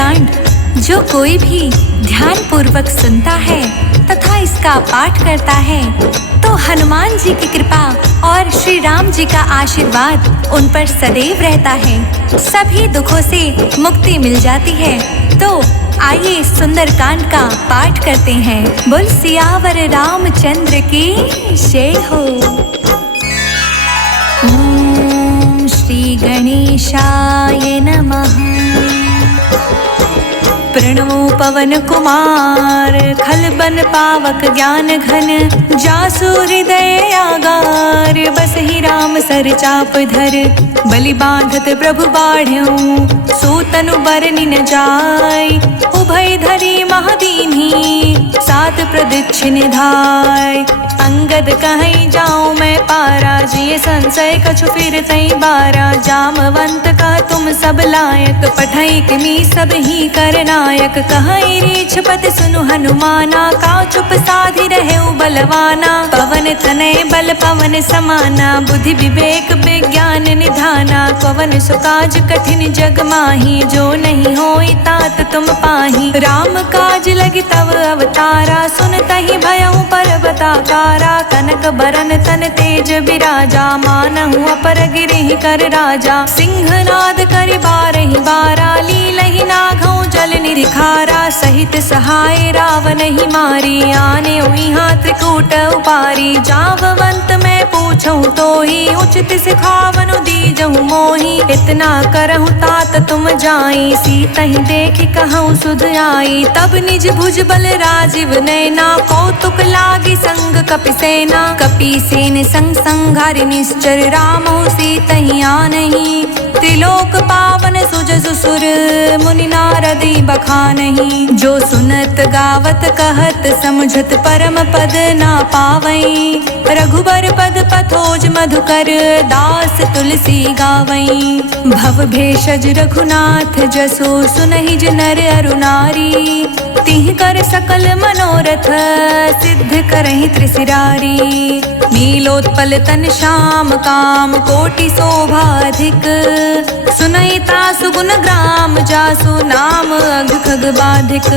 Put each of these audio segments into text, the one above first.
सुंदरकांड जो कोई भी ध्यान पूर्वक सुनता है तथा इसका पाठ करता है तो हनुमान जी की कृपा और श्री राम जी का आशीर्वाद उन पर सदैव रहता है। सभी दुखों से मुक्ति मिल जाती है। तो आइए सुंदरकांड का पाठ करते हैं। बोल सियावर रामचंद्र की जय हो। ओम श्री गणेशाय नमः। प्रणमो पवन कुमार खलबन पावक ज्ञान घन जासु हृदय आगार बसहि राम सर चाप धर बलि बांधत प्रभु बाढ़ऊ सूतनु बरनि न जाय उभय धरी महादीन्ही सात प्रदक्षिण धाय अंगद कहीं जाऊं मैं पारा जिये संशय कछु फिर तई बारा जामवंत कह तुम सब लायक पठई किमी सब ही कर नायक कहीं रीछ पत सुनु हनुमाना का चुप साधि रहे बलवाना पवन तनय बल पवन समाना बुद्धि विवेक विज्ञान निधाना पवन सुकाज कठिन जग माही जो नहीं होई तात तुम पाही राम काज लगी तव अवतारा सुन तहि भयउ पर्वताकारा कनक बरन तन तेज विराजा मानहु अपर गिरिहि कर राजा सिंहनाद करि बारहि बारा लीलहि नाघउ जल निरिखारा सहित सहाय रावण ही मारी आने यहाँ त्रिकूट उपारी जाववंत मैं पूछूं तो ही उचित सिखावनु दीजहु मोही इतना करहु तात तुम जाई सीता ही देखि कहूँ सुध आई तब निज भुज बल राजीव नैना कौतुक लागी संग कपि सेना कपि सेन संग संघारि निश्चर रामहु सीता ही आनहि त्रिलोक पावन सुजसु सुर मुनि नारदी बखानहि जो सुनत गावत कहत समझत परम पद ना पावई रघुबर पद पथोज मधुकर दास तुलसी गावई भव भेषज रघुनाथ जसो सुनहि नर अरु नारी तिह कर सकल मनोरथ सिद्ध करहि त्रिशिरारी नीलोत्पल तन श्याम काम कोटि शोभाधिक सुनैता सुगुण ग्राम जासु नाम अघ खग बाधिक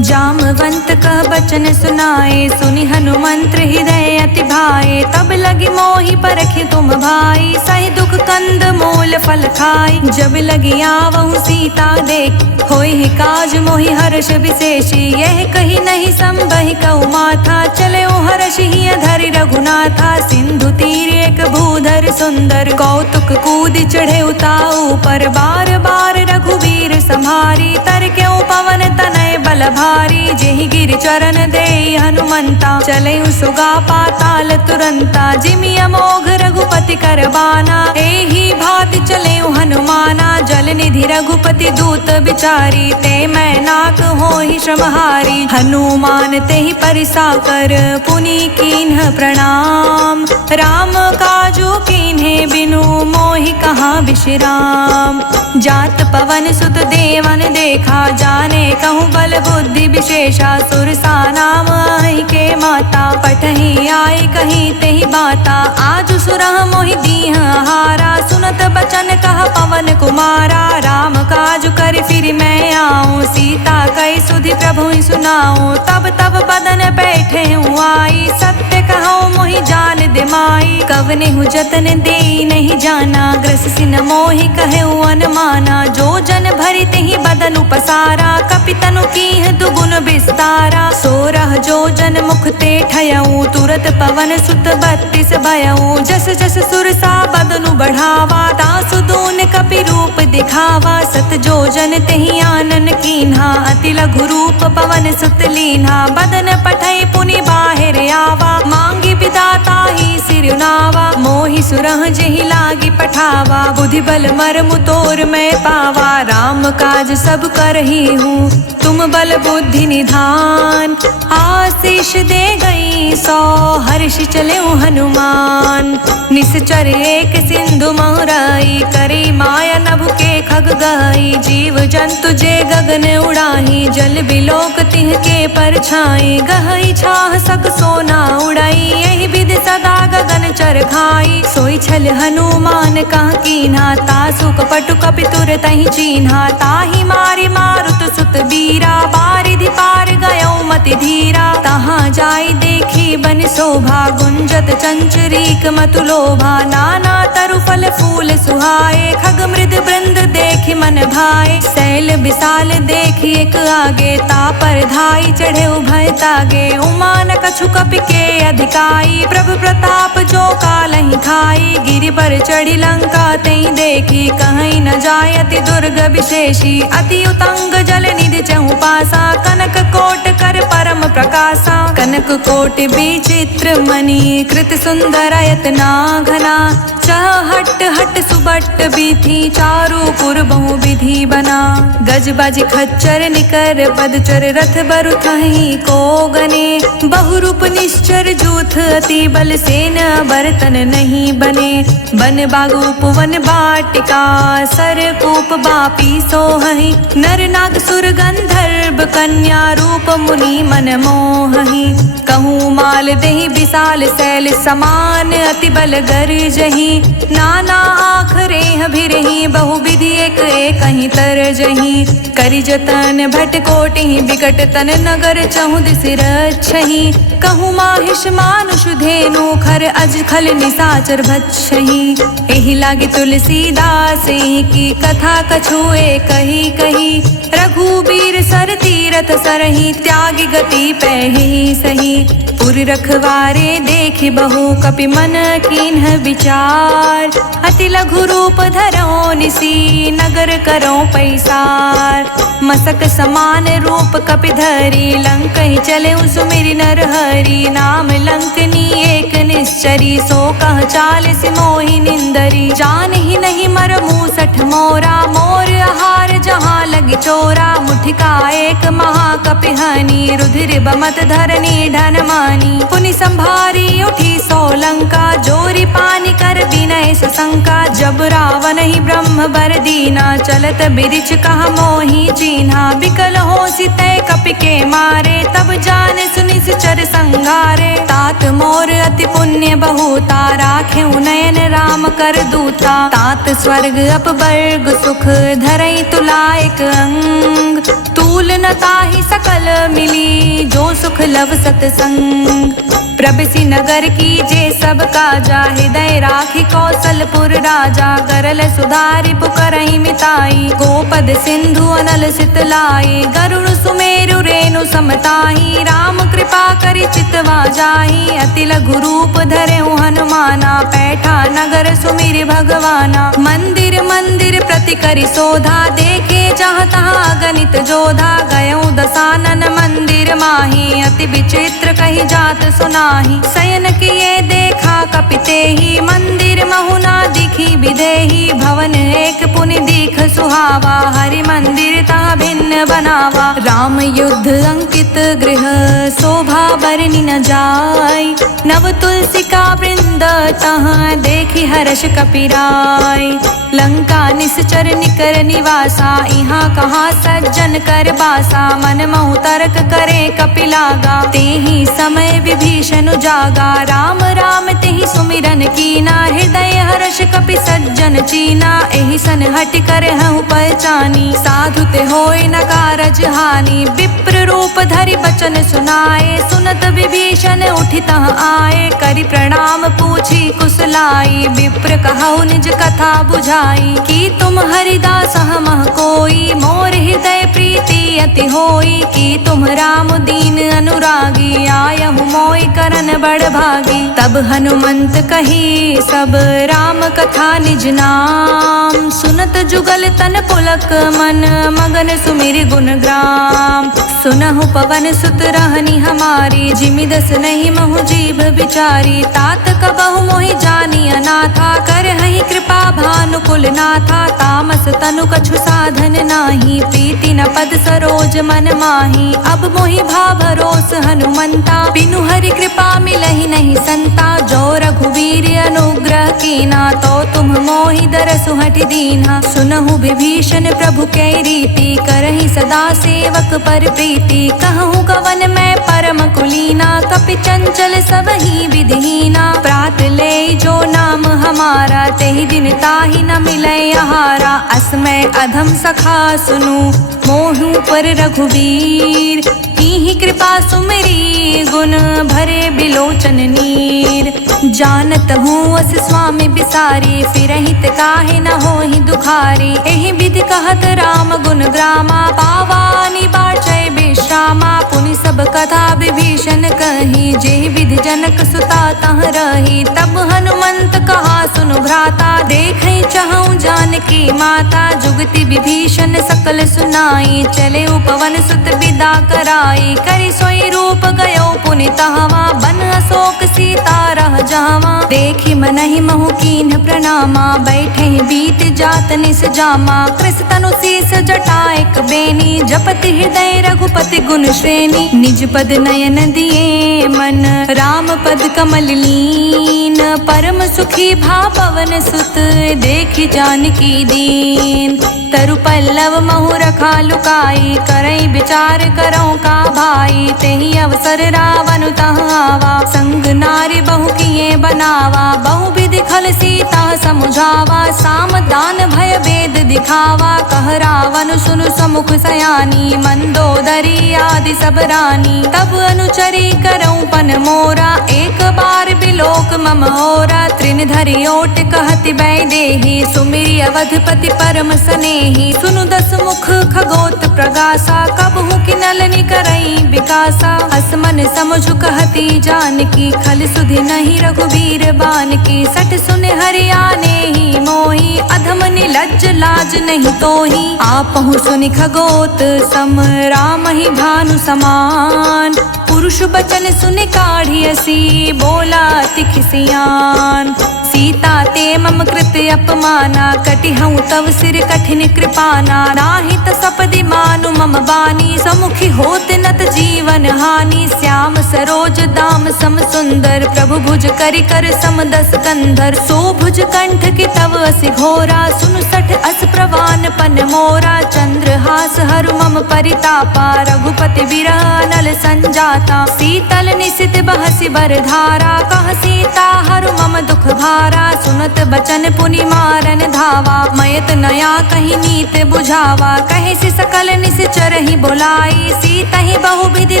जामवंत कह बचन सुनाए सुनि हनुमंत हृदय अति भाए तब लगी मोहि परखि तुम भाई सही दुख कंद मूल फल खाई जब लगी आवहु सीता देख होई काज मोहि हर्ष विशेषी यह कही नहीं संबहि कहु माथा चले हर्ष ही धरि रघुनाथा सिंधु तीर एक भूधर सुंदर कौतुक कूद चढ़े उताऊ पर बार बार रघुवीर संहारी तर क्यों पवन तनय बल भारी जेहि गिर चरण दे हनुमंता चले सुगा पाताल तुरंता जिमि अमोघ रघुपति करबाना एहि भाति चले हनुमाना जल निधि रघुपति दूत बिचारी ते मैं नाक होहि श्रमहारी हनुमान तेहि परिसा कर पुनि कीन्ह प्रणाम राम काजू कीन्हे बिनु मोहि कहाँ विश्राम जात पवन सुत देवन देखा जाने कहूँ बल बुद्धि विशेषा सुरसा नाम आई के माता पठही आई कहीं तेहि बाता आज सुरह मोहि दीह हारा सुनत बचन कह पवन कुमारा राम काज कर फिर मैं आऊँ सीता कई सुधि प्रभु सुनाऊँ तब तब बदन बैठे हूँ आई सत्य कहूँ मोहि जान दिमाई कवने हूँ जतन दे नहीं जाना ग्रस सिन मोहि कहे अनमाना जो जन भरि तेहि बदन उपसारा कपितनु कीह दुगुन विस्तारा सोरह जो जन मुख ते ठयऊ तुरत पवन सुत 32 भयऊ जस जस सुरसा बदनु बढ़ावा तासु दून कपि रूप दिखावा सत जो जन तेहि आनन कीन्हा अति लघु रूप पवन सुत लीन्हा बदन पठई पुनि बाहिर आवा मांगी विदाता ही सिरुनावा मोहि सुरह जेहि लागी पठावा बुद्धि बल मर्म तोर मैं पावा राम काज सब करही हूँ तुम बल बुद्धि निधान आशीष दे गई सौ हर्ष चले हनुमान निश्चर एक सिंधु महराई करी माया नभ के खग गई, जीव जंतु जे गगन उड़ाही, जल बिलोक तिह के परछाई, गहई छाह सक सोना उड़ाई, यही विधि सदा गगन चर खाई। सोई छल हनुमान कह कीन्हा, तासु कपटु कपितुर तहि चीन्हा, ताहि मारि मारुत सुत बीरा, बारिधि पार गयो मति धीरा। तहाँ जाई देखी बन शोभा, गुंजत चंचरीक मतु लोभा, नाना तरु फल फूल सुहाए, खग मृद वृंद देखि मन भाए। शैल विशाल देखि एक आगे, तापर धाई चढ़े उभय तागे, उमान कछु कपि के अधिकाई, प्रभु प्रताप जो कालहि खाई। गिरि पर चढ़ी लंका तई देखी, कहीं न जाय अति दुर्ग विशेषी, अति उतंग जल निधि चहु पासा, कनक कोट कर परम प्रकाशा। कनक कोट विचित्र मणि, कृत सुंदर यतना घना, चहट हट सुबट बीथी, चारु पुर बहु विधि बना। गज बाज खच्चर निकर पदचर, रथ बरु थहि को गने, बहुरूप निश्चर जूथ, अति बल सेन बर्तन नहीं बने। बन बागु पुवन बाटिका, सर कूप बापी सोहहि, नर नाग सुर गंधर्व कन्या, रूप मुनि मन मोहहि। कहूँ माल देहि विशाल शैल समान, अति बल गरजहि, नाना आखरे भिरहि, बहु विधि एक कहीं तरजहि। करि जतन भट कोटि बिकट तन, नगर चहु दिस रक्षहि, कहूँ माहिष मानुष धेनु, खर अज खल निसाचर भक्षहि। एहि लागी तुलसीदास की कथा कछुए कही कही, रघुबीर सर तीरथ सरहि, त्यागी गति पैहि सही। पुर रखवारे देखि बहु, कपि मन कीन्ह विचार, अति लघु रूप धरौ निसी, नगर करौ पैसार। मसक समान रूप कपि धरी, लंकहि चले सुमिरि नर हरि, नाम लंकनी एक निश्चरी, सो कह चालिस मोहि निंदरी। जानहि नहीं मर मूसठ मोरा, मोर आहार जहाँ लगी चोरा, मुठिका एक महाकपि हनि, रुधिर बमत धरनी ढन मानी। पुनि संभारी उठी सोलंका, जोरी पानी कर विनय सशंका, जब रावण ही ब्रह्म बर दीना, चलत बिरिछ कहा मोहि चीन्हा। बिकल होसि तै कपि के मारे, तब जान सुनि चर संघारे। तात मोर अति पुण्य बहुता, राखेउ नयन राम कर दूता। तात स्वर्ग अपवर्ग सुख, धरई तुलायक अंग, तूल न ताहि सकल मिली, जो सुख लव सतसंग। प्रबिसी नगर की जे सब काजा, हृदय राखी कौशलपुर राजा, गरल सुधारि पुकरहि मिताई, गोपद सिंधु अनल सितलाई, गरुड़ सुमेरु रेणु समताही, राम कृपा करि चितवा जाहि। अति लघु रूप धरेउ हनुमाना, पैठा नगर सुमिरि भगवाना। मंदिर मंदिर प्रति करि शोधा, देखे जहाँ तहाँ गणित जोधा। गयौ दसानन मंदिर माही, अति विचित्र कही जात सुनाही। शयन किए देखा कपिते ही, मंदिर महुना दिखी विदेही। भवन एक पुनि दीख सुहावा, हरि मंदिर ता भिन्न बनावा। राम युद्ध अंकित गृह, शोभा बरनि न जाय। नव तुलसी का वृंद तहाँ, देखी हर्ष कपिराय। लंका निश्चर निकर निवासा, इहाँ कहाँ सज्जन कर बासा। मन महु तर्क करे कपिलागा, तेहि समय विभीषण जागा। राम राम तेहि सुमिरन कीना, हृदय हर्ष कपि सज्जन चीना। एहि सन हटि कर हूँ पहचानी, साधु ते होय न कारज हानि। विप्र रूप धरि बचन सुनाए, सुनत विभीषण उठि तह आए। करि प्रणाम पूछी कुशलाई, विप्र कहु निज कथा बुझाई। कि तुम हरिदास हमह कोई, मोर हृदय प्रीति अति होई। कि तुम राम दीन अनुरागी, आयहु मोय करन बड़ भागी। तब हनुमंत कही सब राम कथा निज नाम, सुनत जुगल तन पुलक मन, मगन सुमिरि गुण ग्राम। सुनहु पवन सुत रहनी हमारी, जिमि दस नहीं महु जीभ बिचारी। तात कबहु मोहि जानी अनाथा, करहि कृपा भानुकुल नाथा। तामस तनु कछु साधन नाही, प्रीति न पद सरोज मन माही। अब मोहि भाव भरोस हनुमंता, बिनु हरि कृपा मिलहि नहीं संता। जो रघुवीर अनुग्रह कीना, तो तुम मोहि दरसु हठि दीन्हा। सुनहु विभीषण प्रभु कै रीति, करहि सदा सेवक पर प्रीति। कहूँ कवन मैं परम कुलीना, कपि चंचल सबहि विधिहीना। प्रात ले जो नाम हमारा, तेहि दिन ताहि न मिलै आहारा। असमय अधम सखा सुनु, मोहु पर रघुवीर। कीन्ही कृपा सुमिरी, गुण भरे बिलोचन नीर। जानत हूँ अस स्वामी बिसारी, फिरहित काहे न होहि दुखारी। एहि विधि कहत राम गुण ग्रामा, पावानि बाचै विश्रामा। पुनि सब कथा विभीषण कही, जेहि विधि जनक सुता तह रही। तब हनुमंत कहा सुनु भ्राता, देखै चहु जानकी माता। जुगति विभीषण सकल सुनाई, चले उपवन सुत विदा कराई। करि सोई रूप गयो पुनि तहवा, बन अशोक सीता रह जावा। देखि मनहि महु कीन्ह प्रणामा, बैठे बीत जात निस जामा। कृस तनु शीस जटा एक बेनी, जपति हृदय रघुपति गुण श्रेणी। निज पद नयन दिए मन, राम पद कमल लीन। परम सुखी भा पवन सुत, देखि जानकी दीन। तरु पल्लव महु रखा लुकाई, करई विचार करऊँ का भाई। तेहि अवसर रावण तहाँ आवा, संग नारी बहु किए बनावा। बहु विधि खल सीता समुझावा, साम दान भय वेद दिखावा। कह रावण सुनु समुख सयानी, मंदोदरी आदि सब रानी। तब अनुचरी करऊँ पन मोरा, एक बार बिलोक मम होरा। त्रिन धरि ओट कहति वैदेही, सुमिरि अवधपति परम स्नेही। सुनु दस मुख खगोत प्रगासा, कबहु किनलनि करई विकासा। असमन समुझ कहती जानकी, खल सुधि नहीं रघुवीर बानकी। सठ सुन हरियाने ही मोही, अधम निलज्ज लाज नहीं तोही। आपहु सुनि खगोत सम, राम ही भानु समान। पुरुष बचन सुन काढ़ियसी, बोला अति खिसियान। सीता ते मम कृत अपमाना, कटिहऊँ तव सिर कठिन कृपाना। नाहित सपदि मानु मम बानी, समुखी होत नत जीवन हानि। श्याम सरोज दाम सम सुंदर, प्रभु भुज करि कर सम दस कंधर। सो भुज कंठ की तव असि घोरा, सुनु सठ अस प्रवान पन मोरा। चंद्रहास हरु मम परितापा, रघुपति विरह नल संजाता। शीतल निशित बहसि बरधारा, कह सीता हरु मम दुख भारा। सुनत बचन पुनि मारन धावा, मयत नया कहीं नीत बुझावा। कहे से सकल निश्चर ही बोलाई, सीता ही बहु विधि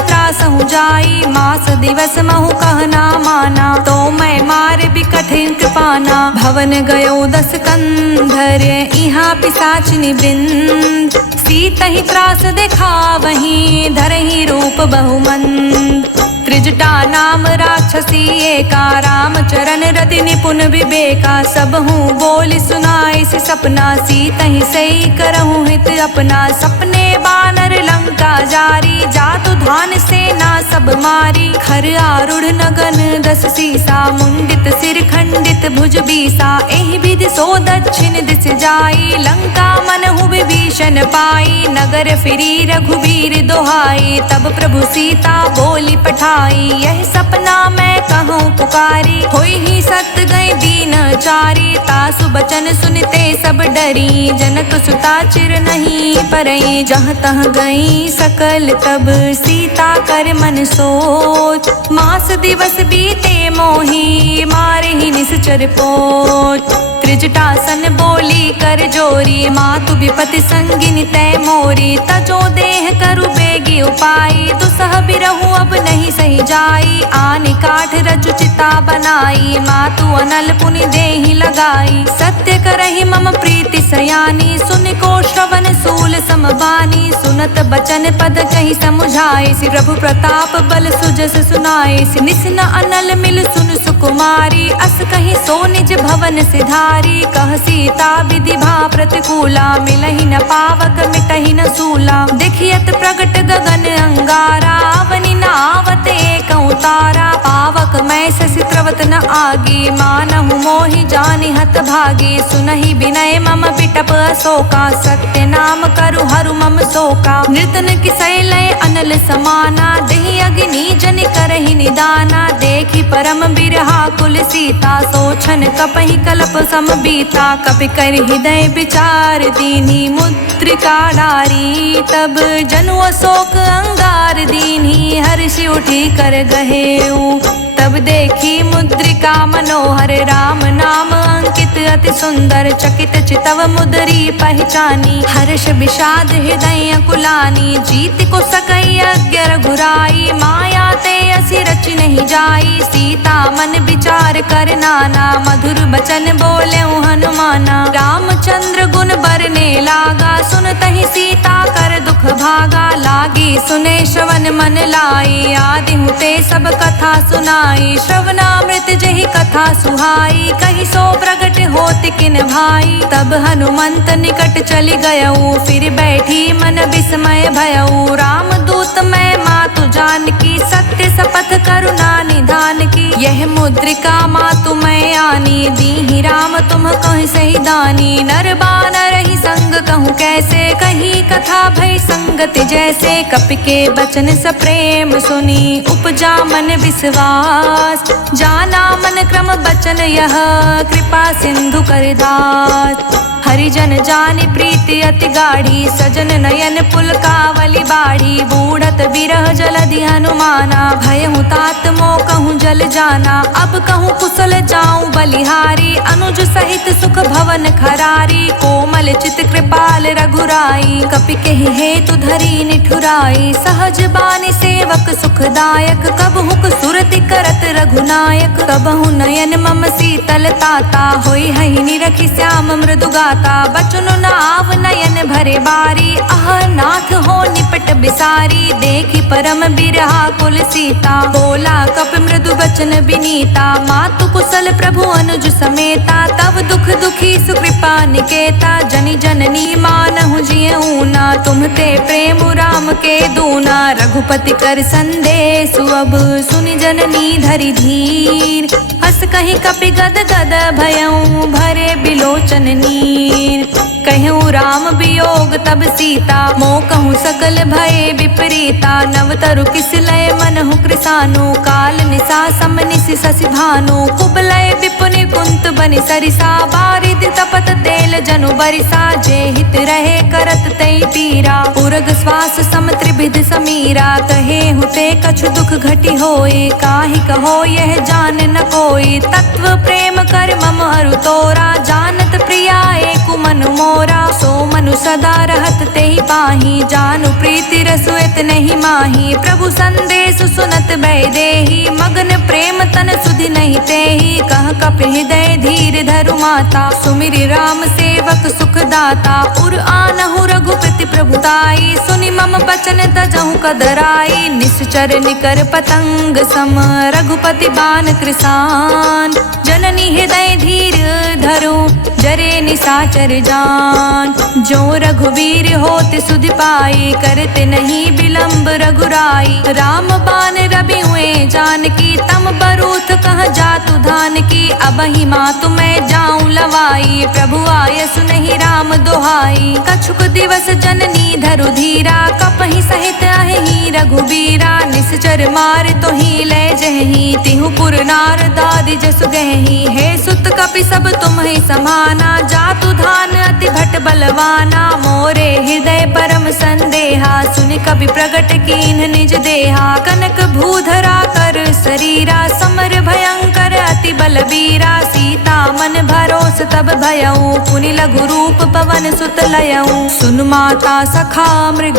त्रासहु जाई। मास दिवस महु कहना माना, तो मैं मार भी कठिन कृपाना। भवन गयो दस कंधर, इहाँ पिशाचिनी वृंद। सीता ही त्रास देखा वहीं, धरहि रूप बहुमंद। त्रिजटा नाम राक्षसी एका, राम चरण रति निपुण विवेका। सब हूँ बोली सुनाए से सपना, सीता ही सही करहूँ हित अपना। सपने बानर लंका जारी, जातु धान सेना सब मारी। खर आरूढ़ नगन दस सीसा, मुंडित सिर खंडित भुज बीसा। एहि विधि सो दक्षिण दिस जाई, लंका मनहु विभीषण पाई। नगर फिरी रघुवीर दोहाई, तब प्रभु सीता बोली पठाई। यह सपना मैं कहूँ पुकारी, होई ही सत गई दीन चारी। तासु बचन सुनते सब डरी, जनक सुता चिर नहीं परई। जहाँ तहाँ गई सकल तब, सीता कर मन सोच। मास दिवस बीते मोही, मारे ही निश्चर पोच। त्रिजटासन बोली कर जोरी, मातु विपति संगिनी तय मोरी। तजो देह करु बेगी उपाई, दुसह बिरहु अब नहीं सही जाई। आनि काठ रचु चिता बनाई, मातु अनल पुनि देहि लगाई। सत्य करहि मम प्रीति सयानी, सुन को श्रवण सूल समबानी। सुनत बचन पद कहि समुझाए, श्री प्रभु प्रताप बल सुजस सुनाए। निस्न अनल मिल सुन सुकुमारी, अस कहि सो निज भवन सिधारी। कह सीता विधि भा प्रतिकूला, मिलहि न पावक मिटहि न सूला। देखियत प्रगट गगन अंगारा, अवनि न आवत एकौ उतारा, पावक मैं शशि त्रवत न आगी, मानहु मोहि जानि हत भागी। सुनहि विनय मम बिटप अशोका, सत्य नाम करु हरु मम शोका। नृतन किसै लय अनल समाना, देहि अग्नि जनि करहि निदाना। देखि परम बिरहा कुल सीता, सोचन कपहि कल्प सम बीता। कपि कर हृदय विचार दीन्ही, मुद्रिका डारी। तब जनु अशोक अंगार दीन्ही, हर्षि उठी कर गहेऊ। तब देखी मुद्रिका मनोहर, राम नाम अंकित अति सुंदर। चकित चितव मुद्री पहचानी, हर्ष विषाद हृदय कुलानी। जीत को सकई अज्ञ रघुराई, माया ते असि रचि नहीं जाई। सीता मन विचार कर नाना, मधुर बचन बोले हनुमाना। रामचंद्र गुण बरने लागा, सुनतहि सीता कर दुख भागा। लागी सुने श्रवण मन लाई, आदि हुते सब कथा सुनाई। श्रवणामृत जहि कथा सुहाई, कहि सो प्रगट होत किन भाई। तब हनुमंत निकट चली गयऊ, फिर बैठी मन विस्मय भयऊ। राम दूत मैं मातु जानकी, सत्य शपथ करुणा निधान की। यह मुद्रिका मातु मैं आनी, दीहि राम तुम कहि सही दानी। नर बानर ही संग कहूँ कैसे, कही कथा भई संगति जैसे। कपि के बचन सप्रेम सुनी, उपजा मन विश्वास। जाना मन क्रम बचन यह, कृपा सिंधु कर दास। हरिजन जानि प्रीति अति गाढ़ी, सजन नयन पुलकावली बाढ़ी। बूढ़त बिरह जलधि हनुमाना, भयहु तात मोह कहूँ जल जाना। अब कहूँ कुशल जाऊँ बलिहारी, अनुज सहित सुख भवन खरारी। कोमल चित कृपाल रघुराई, कपि केहि हेतु धरी निठुराई। सहज बानी सेवक सुखदायक, कबहुक सुरति करत रघुनायक। कबहु नयन मम शीतल ताता, होई हहि निरखि श्याम मृदु गाता। बचन नाव नयन भरे बारी, आह नाथ हो निपट बिसारी। देखी परम बिरहा कुल सीता, बोला कपि मृदु बचन बिनीता। मातु कुशल प्रभु अनुज समेता, तब दुख दुखी सुकृपा निकेता। जनि जननी मानहु जियऊ ना, तुम ते प्रेम राम के दूना। रघुपति कर संदेश अब, सुनि जननी धरि धीर। हस कहि कपि गद गद भयऊ, भरे बिलोचन नीर। कहूँ राम वियोग तब सीता, मोह कहूँ सकल भय विपरीता। नवतरु किस लय मनहु कृसानु, काल निशा सम निशि शशि भानु। कुबलय विपुनि कुंत बनि सरिसा, बारिधि तपत तेल जनु बरिसा। जे हित रहे करत तै पीरा, उरग श्वास सम त्रिविध समीरा। कहे हुते कछु दुख घटी होए, काहि कहो यह जान न कोई। तत्व प्रेम कर मम अरु तोरा, जानत प्रिया एकु मनु मोरा। सो मनु सदा रहत तेहि पाही, जानु प्रीति रसु इत नहीं माही। प्रभु संदेश सुनत भय देहि, मगन प्रेम तन सुधि नहीं तेहि। कह कपि हृदय धीर धरु माता, सुमिरि राम सेवक सुख दाता। उर आनहु रघुपति प्रभुताई, सुनि मम बचन तजहु कदराई। निश्चर निकर पतंग सम, रघुपति बान कृसान। जननी हृदय धीर धरु, जरे निशाचर जान। जो रघुवीर होत सुधि पाई, करते नहीं विलंब रघुराई। राम बान रवि हुए जानकी, तम बरूथ कह जातु धान की। अबहि मातु मैं जाऊं लवाई, प्रभु आय सुनहि राम दोहाई। कछुक दिवस जननी धरु धीरा, कपहि सहित अहि रघुबीरा। निश्चर मार तो ही ले जहि, तिहु पुर नार दादि जसु गहि। हे सुत कपि सब तुम ही समाना, जातु धान अति भट बलवाना। मोरे हृदय परम संदेहा, सुनि कवि प्रगट कीन्ह निज देहा। कनक भूधरा कर शरीरा, समर भयंकर अति बलबीरा। सीता मन भरोस तब भयऊ, पुनि लघु रूप पवन सुत लयऊ। सुन माता सखा मृग,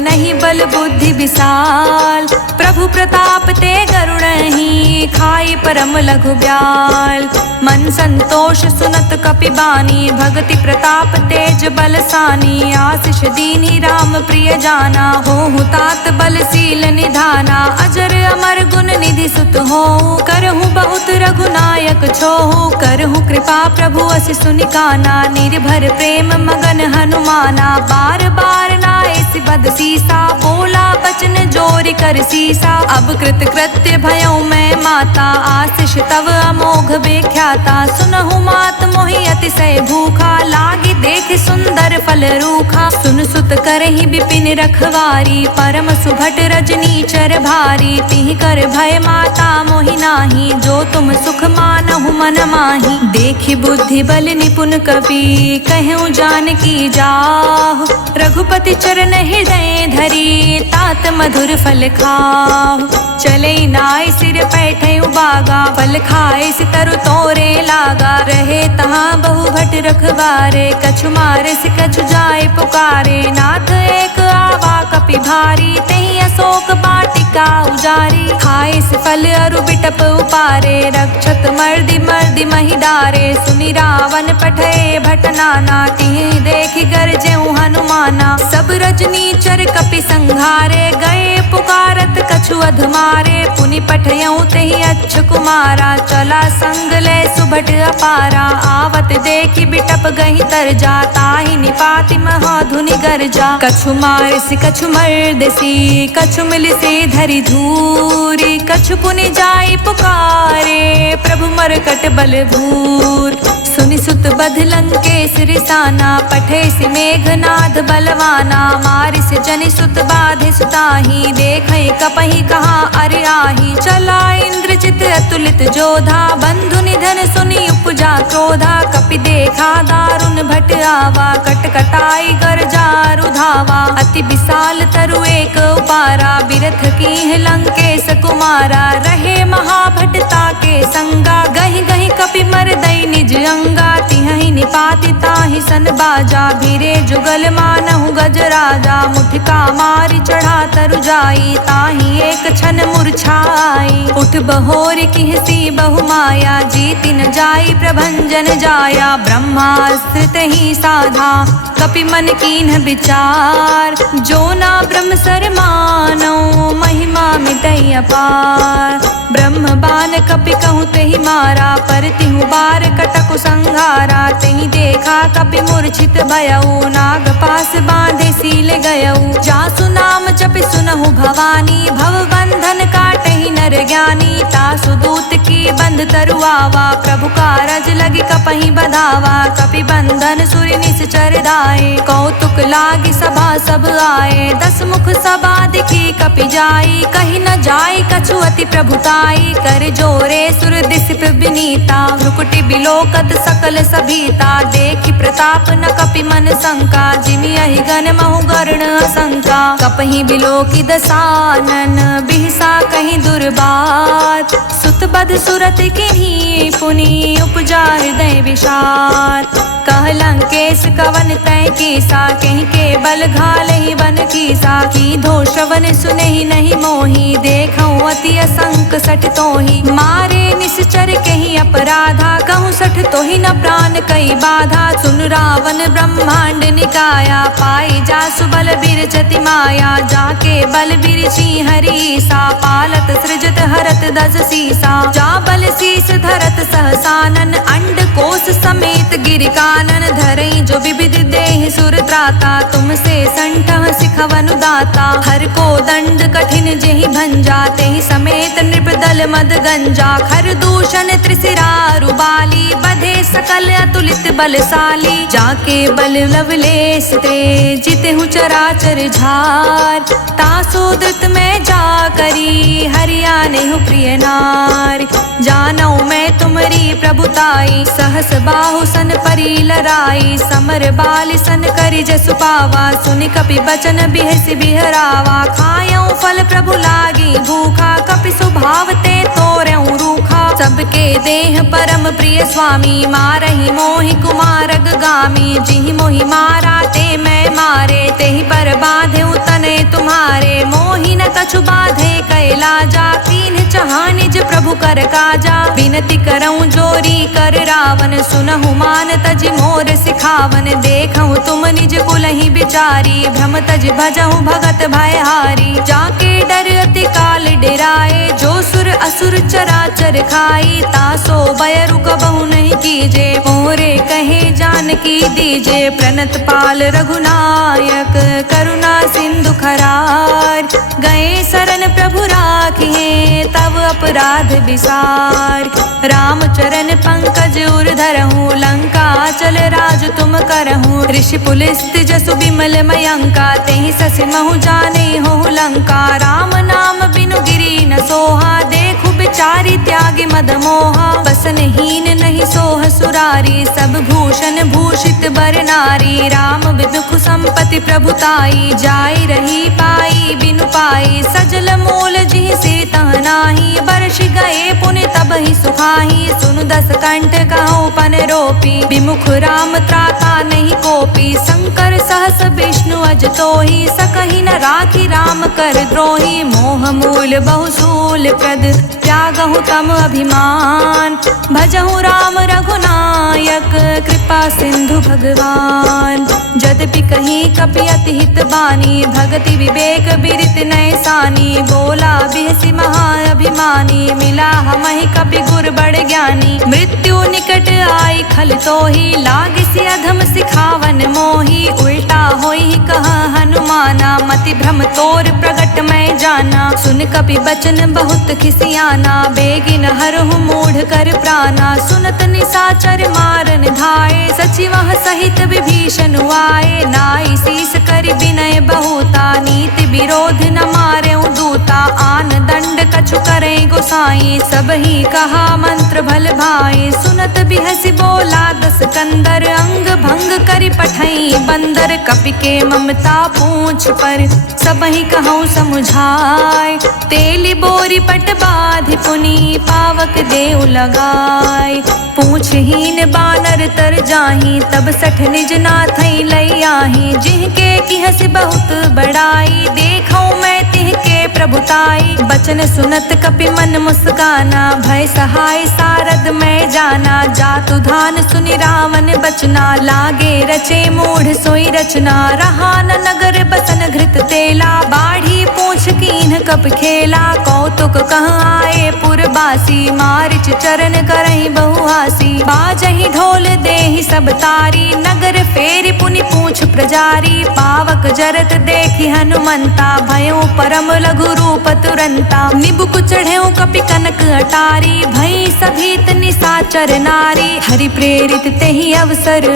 नहीं बल बुद्धि विशाल। प्रभु प्रताप ते गरुड़हि, खाई परम लघु ब्याल। मन संतोष सुनत कपि बानी, भगति प्रताप तेज बलसानी। आशीष दीन्हि राम प्रिय जाना, होहु तात बलशील निधाना। अजर अमर गुण निधि सुत होहु, करहु बहुत रघुनायक छोहु। करहु कृपा प्रभु असि सुनि काना, निर्भर प्रेम मगन हनुमाना। बार बार नाए बद सीसा, बोला बचन जोर कर सीसा। अब कृत कृत्य भयऊ मैं माता, आशीष तव अमोघ बेख्याता। सुनहु मात मोहि अतिशय भूखा, लागी देख सुंदर फल रूखा। सुन सुत करहि विपिन रखवारी, परम सुभट रजनी चर भारी। तिहि कर भय माता मोहि नाही, जो तुम सुख मानहु मन माही। देखि बुद्धि बल निपुण कपि, कहूँ जानकी जाहु। रघुपति चरण हृदय धरी, तात मधुर फल खाहु। चले नाय सिर पैठे उबागा, फल खाए सितरु तोरे लागा। रहे तहाँ बहु भट रखवारे, कछु मारे से कछु जाए पुकारे। नाथ एक आवा कपि भारी, तेहि अशोक वाटिका उजारी। खाए से फल अरु बिटप उपारे, रक्षत मर्दि मर्दि महि डारे। सुनि रावण पठे भट नाना, तिहि देखि गरजेउ हनुमाना। सब रजनी चर कपि संघारे, गए पुकारत कछु अधमारे। पुनि पठयउ तेहि अच्छ कुमारा, चला संग ले सुभट अपारा। आवत देखि बिटप गहि तरजा, ताहि निपाति महाधुनि गरजा। कछु मारिसि कछु मर्दसी, कछु मिलिसि धरि धूरी। कछु पुनि जाई पुकारे, प्रभु मरकट बल भूर। सुनि सुत बध लंकेश रिसाना, पठे सि मेघनाद बलवाना। मारिस जनि सुत बाधे सुताही, देखै कपहि कहाँ अरि आही। चला इंद्रजित अतुलित जोधा, बंधु निधन सुनि उपजा क्रोधा। कपि देखा दारुण भट आवा, कटकटाई गरजा रुधावा। अति विशाल तरु एक उपारा, बिरथ कीन्ह लंकेश कुमारा। रहे महाभटता के संगा, गहि गहि कपि मरदई निज अंगा। तिहि निपाति ताहि सन बाजा, भीरे जुगल मानहु गजराजा। मुठिका मारि चढ़ा तरु जाई, ताहि एक क्षण मूर्छाई। उठ बहोर किहसी बहु माया, जीति न जाई प्रभंजन जाया। ब्रह्मास्त्र तहि साधा, कपि मन कीन्ह विचार। जो ना ब्रह्म सर मानौ, महिमा मिटई अपार। ब्रह्म बान कपि कहूँ तेहि मारा, पर तिहु बार कटकु संघारा। तेहि देखा कपि मूर्छित भयऊ, नाग पास बांधे सील गयऊ। जासु नाम जपि सुनहु भवानी, भव बंधन काटहि नर ज्ञानी। तासु दूत की बंध तरुआवा, प्रभु कारज लगी कपहि बधावा। कपि बंधन सुरि निश्चर दाए, कौतुक लागी सभा सब आए। 10 मुख सभा दिखी कपि जाई, कहि न जाई कछु अति प्रभुताई। कर जोरे सुर दिसिप विनीता, भ्रुकुटि बिलोकत सकल सभीता। देखि प्रताप न कपि मन शंका, जिमि अहि गण महु गर्ण असंका। कपहि बिलोकि दसानन, बिहसा कहि दुर्बात। सुत बध सुरत किन्ही, पुनि उपजा हृदय विषाद। कह लंकेश कवन तय कीसा, कहीं के बल घालहि बन कीसा। की धो श्रवण सुनहि नहीं मोही, देखऊँ अति असंक सठ तोही। मारे निश्चर कहीं अपराधा, कहूँ सठ तोहि न प्राण कई बाधा। सुन रावण ब्रह्मांड निकाया, पाई जासु बल बिरचति माया। जाके बल बिरची हरीसा, पालत सृजत हरत 10 सीसा। जा बल शीस धरत सहसानन, अंड कोश समेत गिरिकानन। धरई जो विविध देह सुर त्राता, तुमसे संठह सिखवनु दाता। हर को दंड कठिन जेहि भंजा, तेहि समेत नृपदल मद गंजा। खर दूषण त्रिशिरा रुबाली, बधे सकल अतुलित बलशाली। जाके बल लवलेश ते, जितहु चराचर झार। तासो धृत में जा करी, हरियानेहु प्रिय नार। जानौ मैं तुमरी प्रभुताई, सहस बाहु सन परी लराई। समर बाल सन करि जसु पावा, सुनि कपि बचन बिहसि बिहरावा। खायऊ फल प्रभु लागी भूखा, कपि सुभाव ते तोरऊ रूखा। सबके देह परम प्रिय स्वामी, मारहि मोहि कुमारग गामी। जिहि मोहि मारा ते मैं मारे, तेहि पर बाधे तनय तुम्हारे। मोहि न कछु बाधे कैलाजा, कीन्ह चाहा निज प्रभु कर काजा। विनती करऊँ जोरी कर रावण, सुनहु मान तजि मोर सिखावन। देखऊँ तुम निज कुल सुनहि बिचारी, भ्रम तज भजहु भगत भयहारी। जाके डर अति काल डेराए, जो सुर असुर चराचर खाई। तासो बयरु कबहु नहीं कीजे, मोरे कहे जानकी दीजे। प्रणत पाल रघुनायक, करुणा सिंधु खरार। गए शरण प्रभु राखिए, तब अपराध विसार। राम चरण पंकज उर धरहूँ, लंका चल राज तुम करहूँ। ऋषि पुलिस्त जसु विमल मयंका, तेहि ससि महु जाने हो लंका। राम नाम बिनु गिरि न सोहा, देखु बिचारी त्यागी मद मोहा। बसनहीन नहीं सोह सुरारी, सब भूषण भूषित बर नारी। राम विमुख संपत्ति प्रभुताई, जाई रही पाई बिनु पाई। सजल मोल जिहि सिर तह नाही, बरष गए पुनि तब ही सुखाही। सुनु दस कंठ कहूँ पन रोपी, विमुख राम त्राता नहीं कोपी। शंकर सहस विष्णु अज तोहि, सकहि न राखी राम कर द्रोही। मोह मूल बहुसूल प्रद, त्यागहु तम अभिमान। भजहु राम रघुनायक, कृपा सिंधु भगवान। यद्यपि कहीं कपि अति हित बानी, भगति विवेक बिरित नैसानी। बोला बिहसि महाअभिमानी, मिला हमहि कपि गुर बड़ ज्ञानी। मृत्यु निकट आई खल तोहि, लागिसि अधम सिखावन मोहि। उल्टा होई कहा हनुमाना, मति भ्रम तोर प्रगट मैं जाना। सुन कपि बचन बहुत खिसियाना, बेगिन हरहु मूढ़ कर प्राणा। सुनत निशाचर मारन धाये, सचिवह सहित विभीषण आए। नाई शीस करि विनय बहुता, नीति विरोध न मारेउ दूता। आन दंड कछु करे गोसाई, सब ही कहा मंत्र भल भाई। सुनत बिहसि बोला दस कंदर, अंग भंग करि पठई बंदर। कपि के ममता पूछ पर, सब ही कहूँ समुझाय। तेली बोरी पट बाधि पुनि, पावक देउ लगाय। पूछहीन बानर तर जाही, तब सठ निज नाथई लई आही। जिहके किहसि बहुत बड़ाई, देखऊँ मैं तिहके प्रभुताई। बचन सुनत कपि मन मुस्काना, भय सहाय सारद मैं जाना। जातु धान सुनि रावण बचना, लागे रचे मूढ़ सोई रचना। रहा न नगर बसन घृत तेला, बाढ़ी पूछ कीन्ह कप खेला। कौतुक कहाँ आए पुरबासी, मारिच चरण करहि बहुहासी। बाजहि ढोल देहि सब तारी, नगर फेरि पुनि पूछ प्रजारी। पावक जरत देखि हनुमंता, भयउ परम लघु रूप तुरंता। निबुक चढ़ेउ कपि कनक अटारी, भई सभीत निशाचर नारी। हरि प्रेरित तेहि अवसर,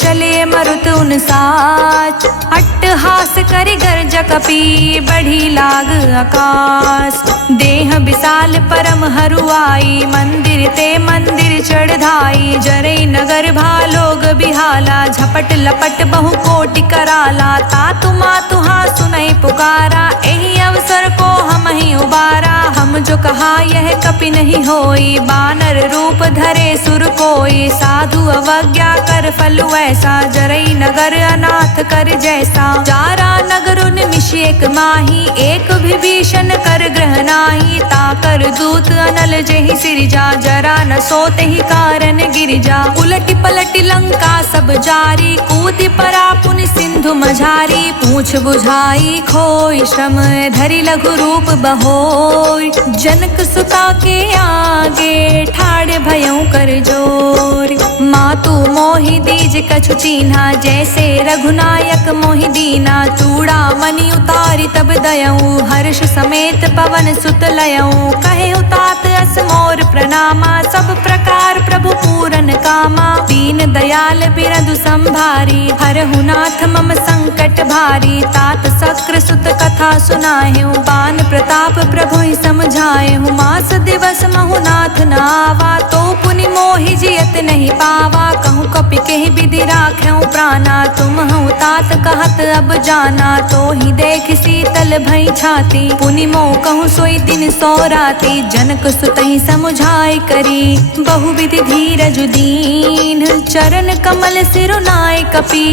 चले मरुत उन साच। अट्टहास करि गर्ज कपि, बढ़ी लाग आकाश। देह विशाल परम हरुआई, मंदिर ते मंदिर चढ़ाई। जरई नगर भालोग बिहाला, झपट लपट बहु कोटि कराला। तातु मातु हाँ सुनई पुकारा, एहि अवसर को हम ही उबारा। हम जो कहा यह कपि नहीं होई, बानर रूप धरे सुर कोई। साधु अवज्ञा कर फल ऐसा, जरई नगर अनाथ कर जैसा। जारा नगर निमिष एक माही, एक विभीषण कर ग्रह नाही। ताकर दूत अनल जेहि सिरजा, जरा न सोते ही कारण गिरिजा। उलटि पलटि लंका सब जारी, कूदि परा पुनि सिंधु मझारी। पूछ बुझाई खोई श्रम, धरि लघु रूप बहोय। जनक सुता के आगे, ठाड़ भयउ कर जोर। मातु मोहि दीज कछु चीन्हा, जैसे रघुनायक मोहि दीना। चूड़ा मणि उतारी तब दयऊ, हर्ष समेत पवन सुत लयऊ। कहे तात अस मोर प्रणामा, सब प्रकार प्रभु पूरन कामा। दीन दयाल बिरदु संभारी, हरहु नाथ मम संकट भारी। तात शक्र सुत कथा सुनाएहु, बान प्रताप प्रभु ही समझाएहु। मास दिवस महु नाथ न आवा, तो पुनि मोहि जियत नहीं पावा। कहूँ कपि केहि विधि राखेउ प्राणा, तुम हूँ तात कहत अब जाना। तो ही देख शीतल भई छाती, पुनि मोह कहूँ सोई दिन सो राती। जनक सुतहि समुझाई करी, बहुविधि धीरज दीन। चरण कमल सिरुनाय कपि,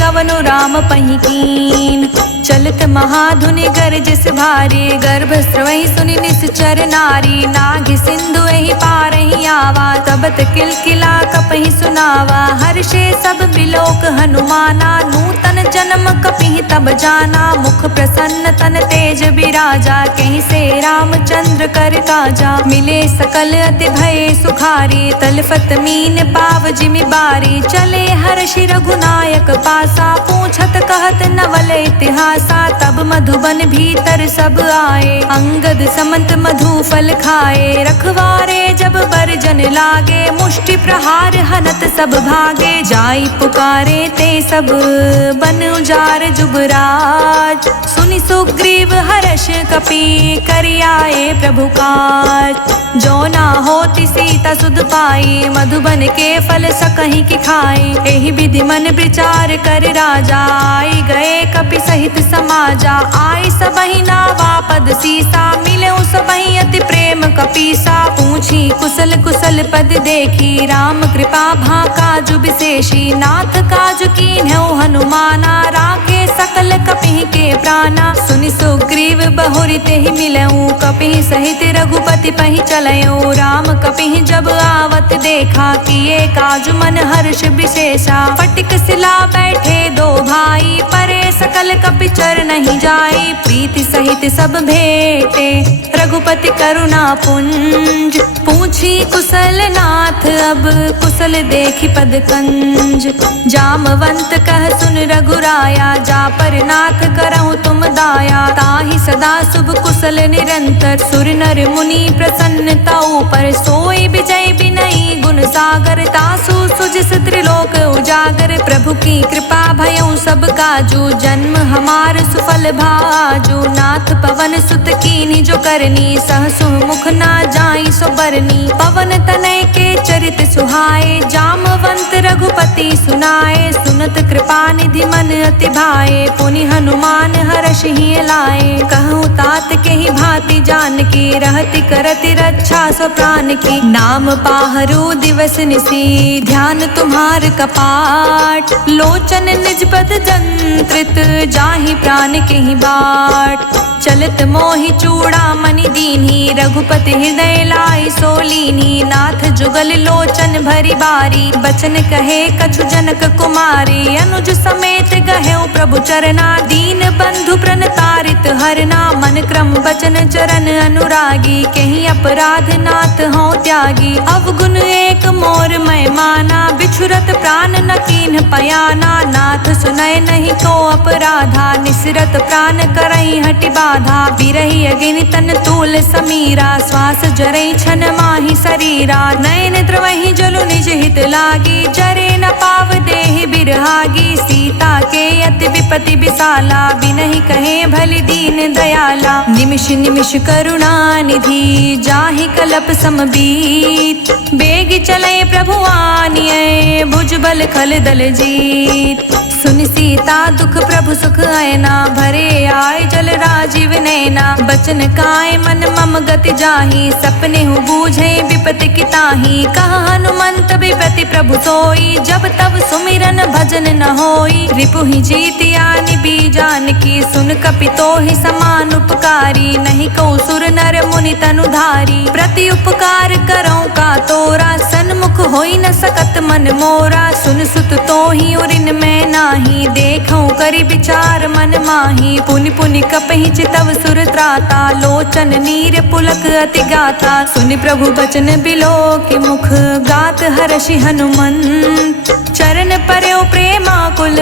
गवनु राम पहि कीन। चलत महाधुनि गरजस भारी, गर्भ स्रवहि सुनि निश्चर नारी। नाग सिंधु एहि पारहि आवा, तबत किलकिला कपहि सुनावा। हर्षे सब बिलोक हनुमाना, नूतन जन्म तब जाना, मुख प्रसन्न तन तेज बिराजा, कहीं से रामचंद्र कर काजा। मिले सकल अति भय सुखारी, तलफत मीन पाव जिमि बारी। चले हर्षि रघुनायक पासा, पूछत कहत नवल इतिहासा। तब मधुबन भीतर सब आए, अंगद समंत मधु फल खाए। रखवारे जब बरजन लागे, मुष्टि प्रहार हनत सब भागे। जाई पुकारे ते सब बन उजार जुबराज, सुनि सुग्रीव हर्ष कपि करि आए प्रभु काज। जो ना होती सीता सुध पाई, मधुबन के फल सकहीं की खाई। एहि विधि मन विचार कर राजा, आई गए कपि सहित समाजा। आई सबहि नावा पद सीसा, मिले सबहि अति प्रेम कपीसा। पूछी कुशल कुशल पद देखी, राम कृपा भा काजु विशेषी। नाथ काजु कीन्हु हनुमाना, राखे सकल कपिहि के प्राणा। सुनि सुग्रीव बहुरि तेहि मिलऊँ, कपिहि सहित रघुपति पहि चलऊँ। राम कपिहि जब आवत देखा, किए काजु मन हर्ष विशेषा। फटिक सिला बैठे दो भाई, परे सकल कपि चर नहीं जाई। प्रीति सहित सब भेटे, रघुपति करुणा पुंज। पूछी कुशल नाथ अब, कुशल देखी पद कंज। जामवंत कह सुन रघुराया, जा पर नाथ करऊँ तुम दाया। ताहि सदा शुभ कुशल निरंतर, सुर नर मुनि प्रसन्नता ऊपर। सोई विजय बिनई गुण सागर, तासु सुजिस त्रिलोक उजागर। प्रभु की कृपा भयउ सब काजू, जन्म हमार सुफल भाजू। नाथ पवन सुत कीन्ही जो करनी, सहसु मुख ना जाई सो बरनी। पवन तनय के चरित सुहाए, जामवंत रघुपति सुनाए। सुनत कृपा निधि मन अति भाए, पुनि हनुमान हर्षहि लाए। कहूँ तात के ही भांति जानकी, रहति करति रक्षा सो प्राण की। नाम पाहरु दिवस निसी, ध्यान तुम्हार कपाट। लोचन निज पद जंत्रित, जाहि प्राण के ही बाट। चलत मोहि चूड़ा मणि दीन्ही, रघुपति हृदय लाई सोलीनी। नाथ जुगल लोचन भरी बारी, बचन कहे कछु जनक कुमारी। अनुज समेत गहेउ प्रभु चरना, दीन बंधु प्रण तारित हरना। मन क्रम बचन चरण अनुरागी, कहीं अपराध नाथ हों त्यागी। अवगुण एक मोर मैं माना, बिछुरत प्राण न कीन्ह पयाना। नाथ सुनय नहीं को अपराधा, निसरत प्राण करई हटि बाधा। बिरहि अगिनि तन तूल समीरा, श्वास जरई छन माहि शरीरा। नयन द्रवहि जलु निज हित लागी, जरे न पाव देहि बिरहागी। सीता के अति विपति विशाला, बिनहि कहे भलि दीन दयाला। निमिष निमिष करुणा निधि, जाहि कलप समबीत। बेग चले प्रभु आनिए, भुजबल खल दल जीत। सुनि सीता दुख प्रभु सुख आयना, भरे आय जल राजीव नैना। बचन काय मन मम गति जाहि, सपने हूँ बूझे विपति की ताहि। कह हनुमंत विपति प्रभु सोई, जब तब सुमिरन भजन न होई। रिपुहि जीतिया निबी जानकी, सुन कपि तोहि समान उपकारी। नहीं कहूँ सुर नर मुनि तनुधारी, प्रति उपकार करऊँ का तोरा। सन्मुख होई न सकत मन मोरा, सुन सुत तोहि उरिन में नाही। देखऊँ करि विचार मन माही, पुनि पुनि कपहि चितव सुर त्राता। लोचन नीर पुलक अति गाता, सुनि प्रभु बचन बिलो के मुख। गात हर्षि हनुमंत, चरण पर्यो प्रेमाकुल।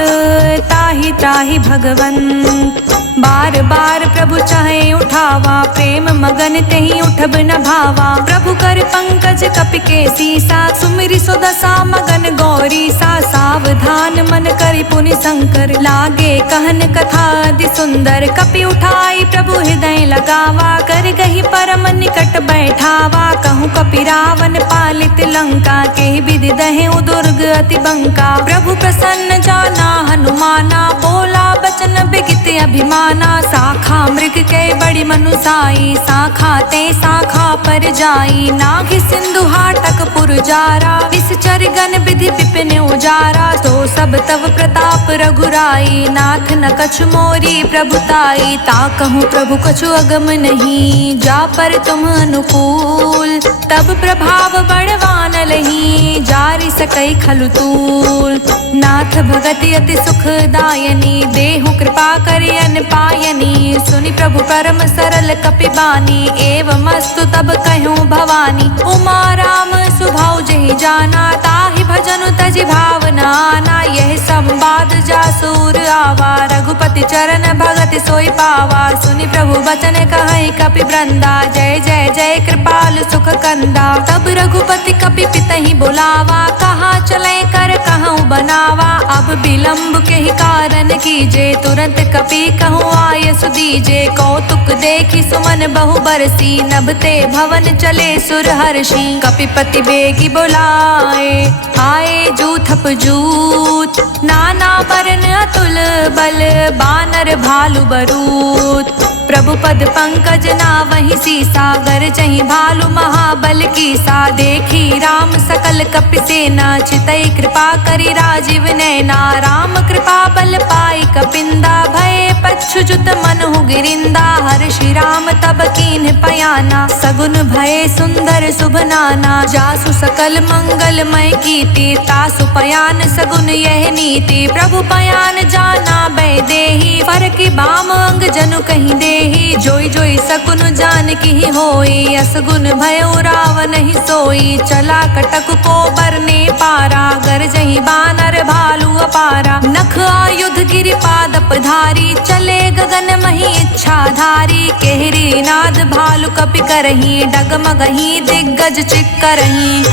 ताहि ताहि भगवंत, बार बार प्रभु चाहे उठावा। प्रेम मगन तेहि उठब न भावा। प्रभु कर पंकज कपि के सीसा, सुमिरि सो दशा मगन गौरी सा। सावधान मन करि पुनि शंकर, लागे कहन कथा अति सुंदर। कपि उठाई प्रभु हृदय लगावा, कर गही परम निकट बैठावा। कहूँ कपि रावण पालित लंका, के विधि दहेउ दुर्ग अति बंका। प्रभु प्रसन्न जाना हनुमाना, बोला बचन बिगित अभिमाना। शाखा मृग के बड़ी मनुसाई, शाखा ते शाखा पर जाई। नाग सिंधु हाटक पुर जारा, विषचर गण विधि विपिन उजारा। तो सब तव प्रताप रघुराई, नाथ न कछु मोरी प्रभुताई। ताकहूँ प्रभु कछु अगम नहीं, जा पर तुम अनुकूल। तब प्रभाव बड़वान लही, जारि सकई खलु तूल। नाथ भगति अति सुखदायनी, देहु कृपा करि अन पायनी। सुनि प्रभु परम सरल कपि बानी, एवमस्तु तब कहूँ भवानी। उमा राम सुभाउ जेहि जाना, ताहि भजनु तजि भावना आना। यह संवाद जासूर आवा, रघुपति चरण भगति सोई पावा। सुनि प्रभु बचन कहै कपि वृंदा, जय जय जय कृपाल सुख कंदा। तब रघुपति कपि पितहि बुलावा, कहाँ चले कर कहूँ बनावा। अब विलम्ब के ही कारण कीजे, तुरंत कपि कहूँ आय सुदीजे। कौतुक देखी सुमन बहु बरसी, नभते भवन चले सुर हर्षि। कपिपति बेगी बुलाए, आए जूथप जूत। नाना बरन अतुल बल, बानर भालु बरूत। प्रभु पद पंकज नावहि सीसा, गरजहि भालु महाबल कीसा। देखी राम सकल कपि सेना, चितई कृपा करि राजीव नैना। राम कृपा बल पाई कपिंदा, भय पच्छुजुत मनहु गिरिंदा। हर्षि राम तब कीन्ह पयाना, सगुन भय सुंदर शुभ नाना। जासु सकल मंगलमय कीर्ति, तासु पयान सगुन यह नीति। प्रभु पयान जाना बै देहि, फरकि बाम अंग जनु कहि देहि। जोई जोई सकुन जान की होई, असगुन भयो रावण ही सोई। चला कटक को बरने पारा, गरजहि बानर भालु अपारा। नख आयुध गिरि पादप धारी, चले गगन मही इच्छा धारी। केहरी नाद भालु कपि करही, डगमगही दिग्गज चिक्करही।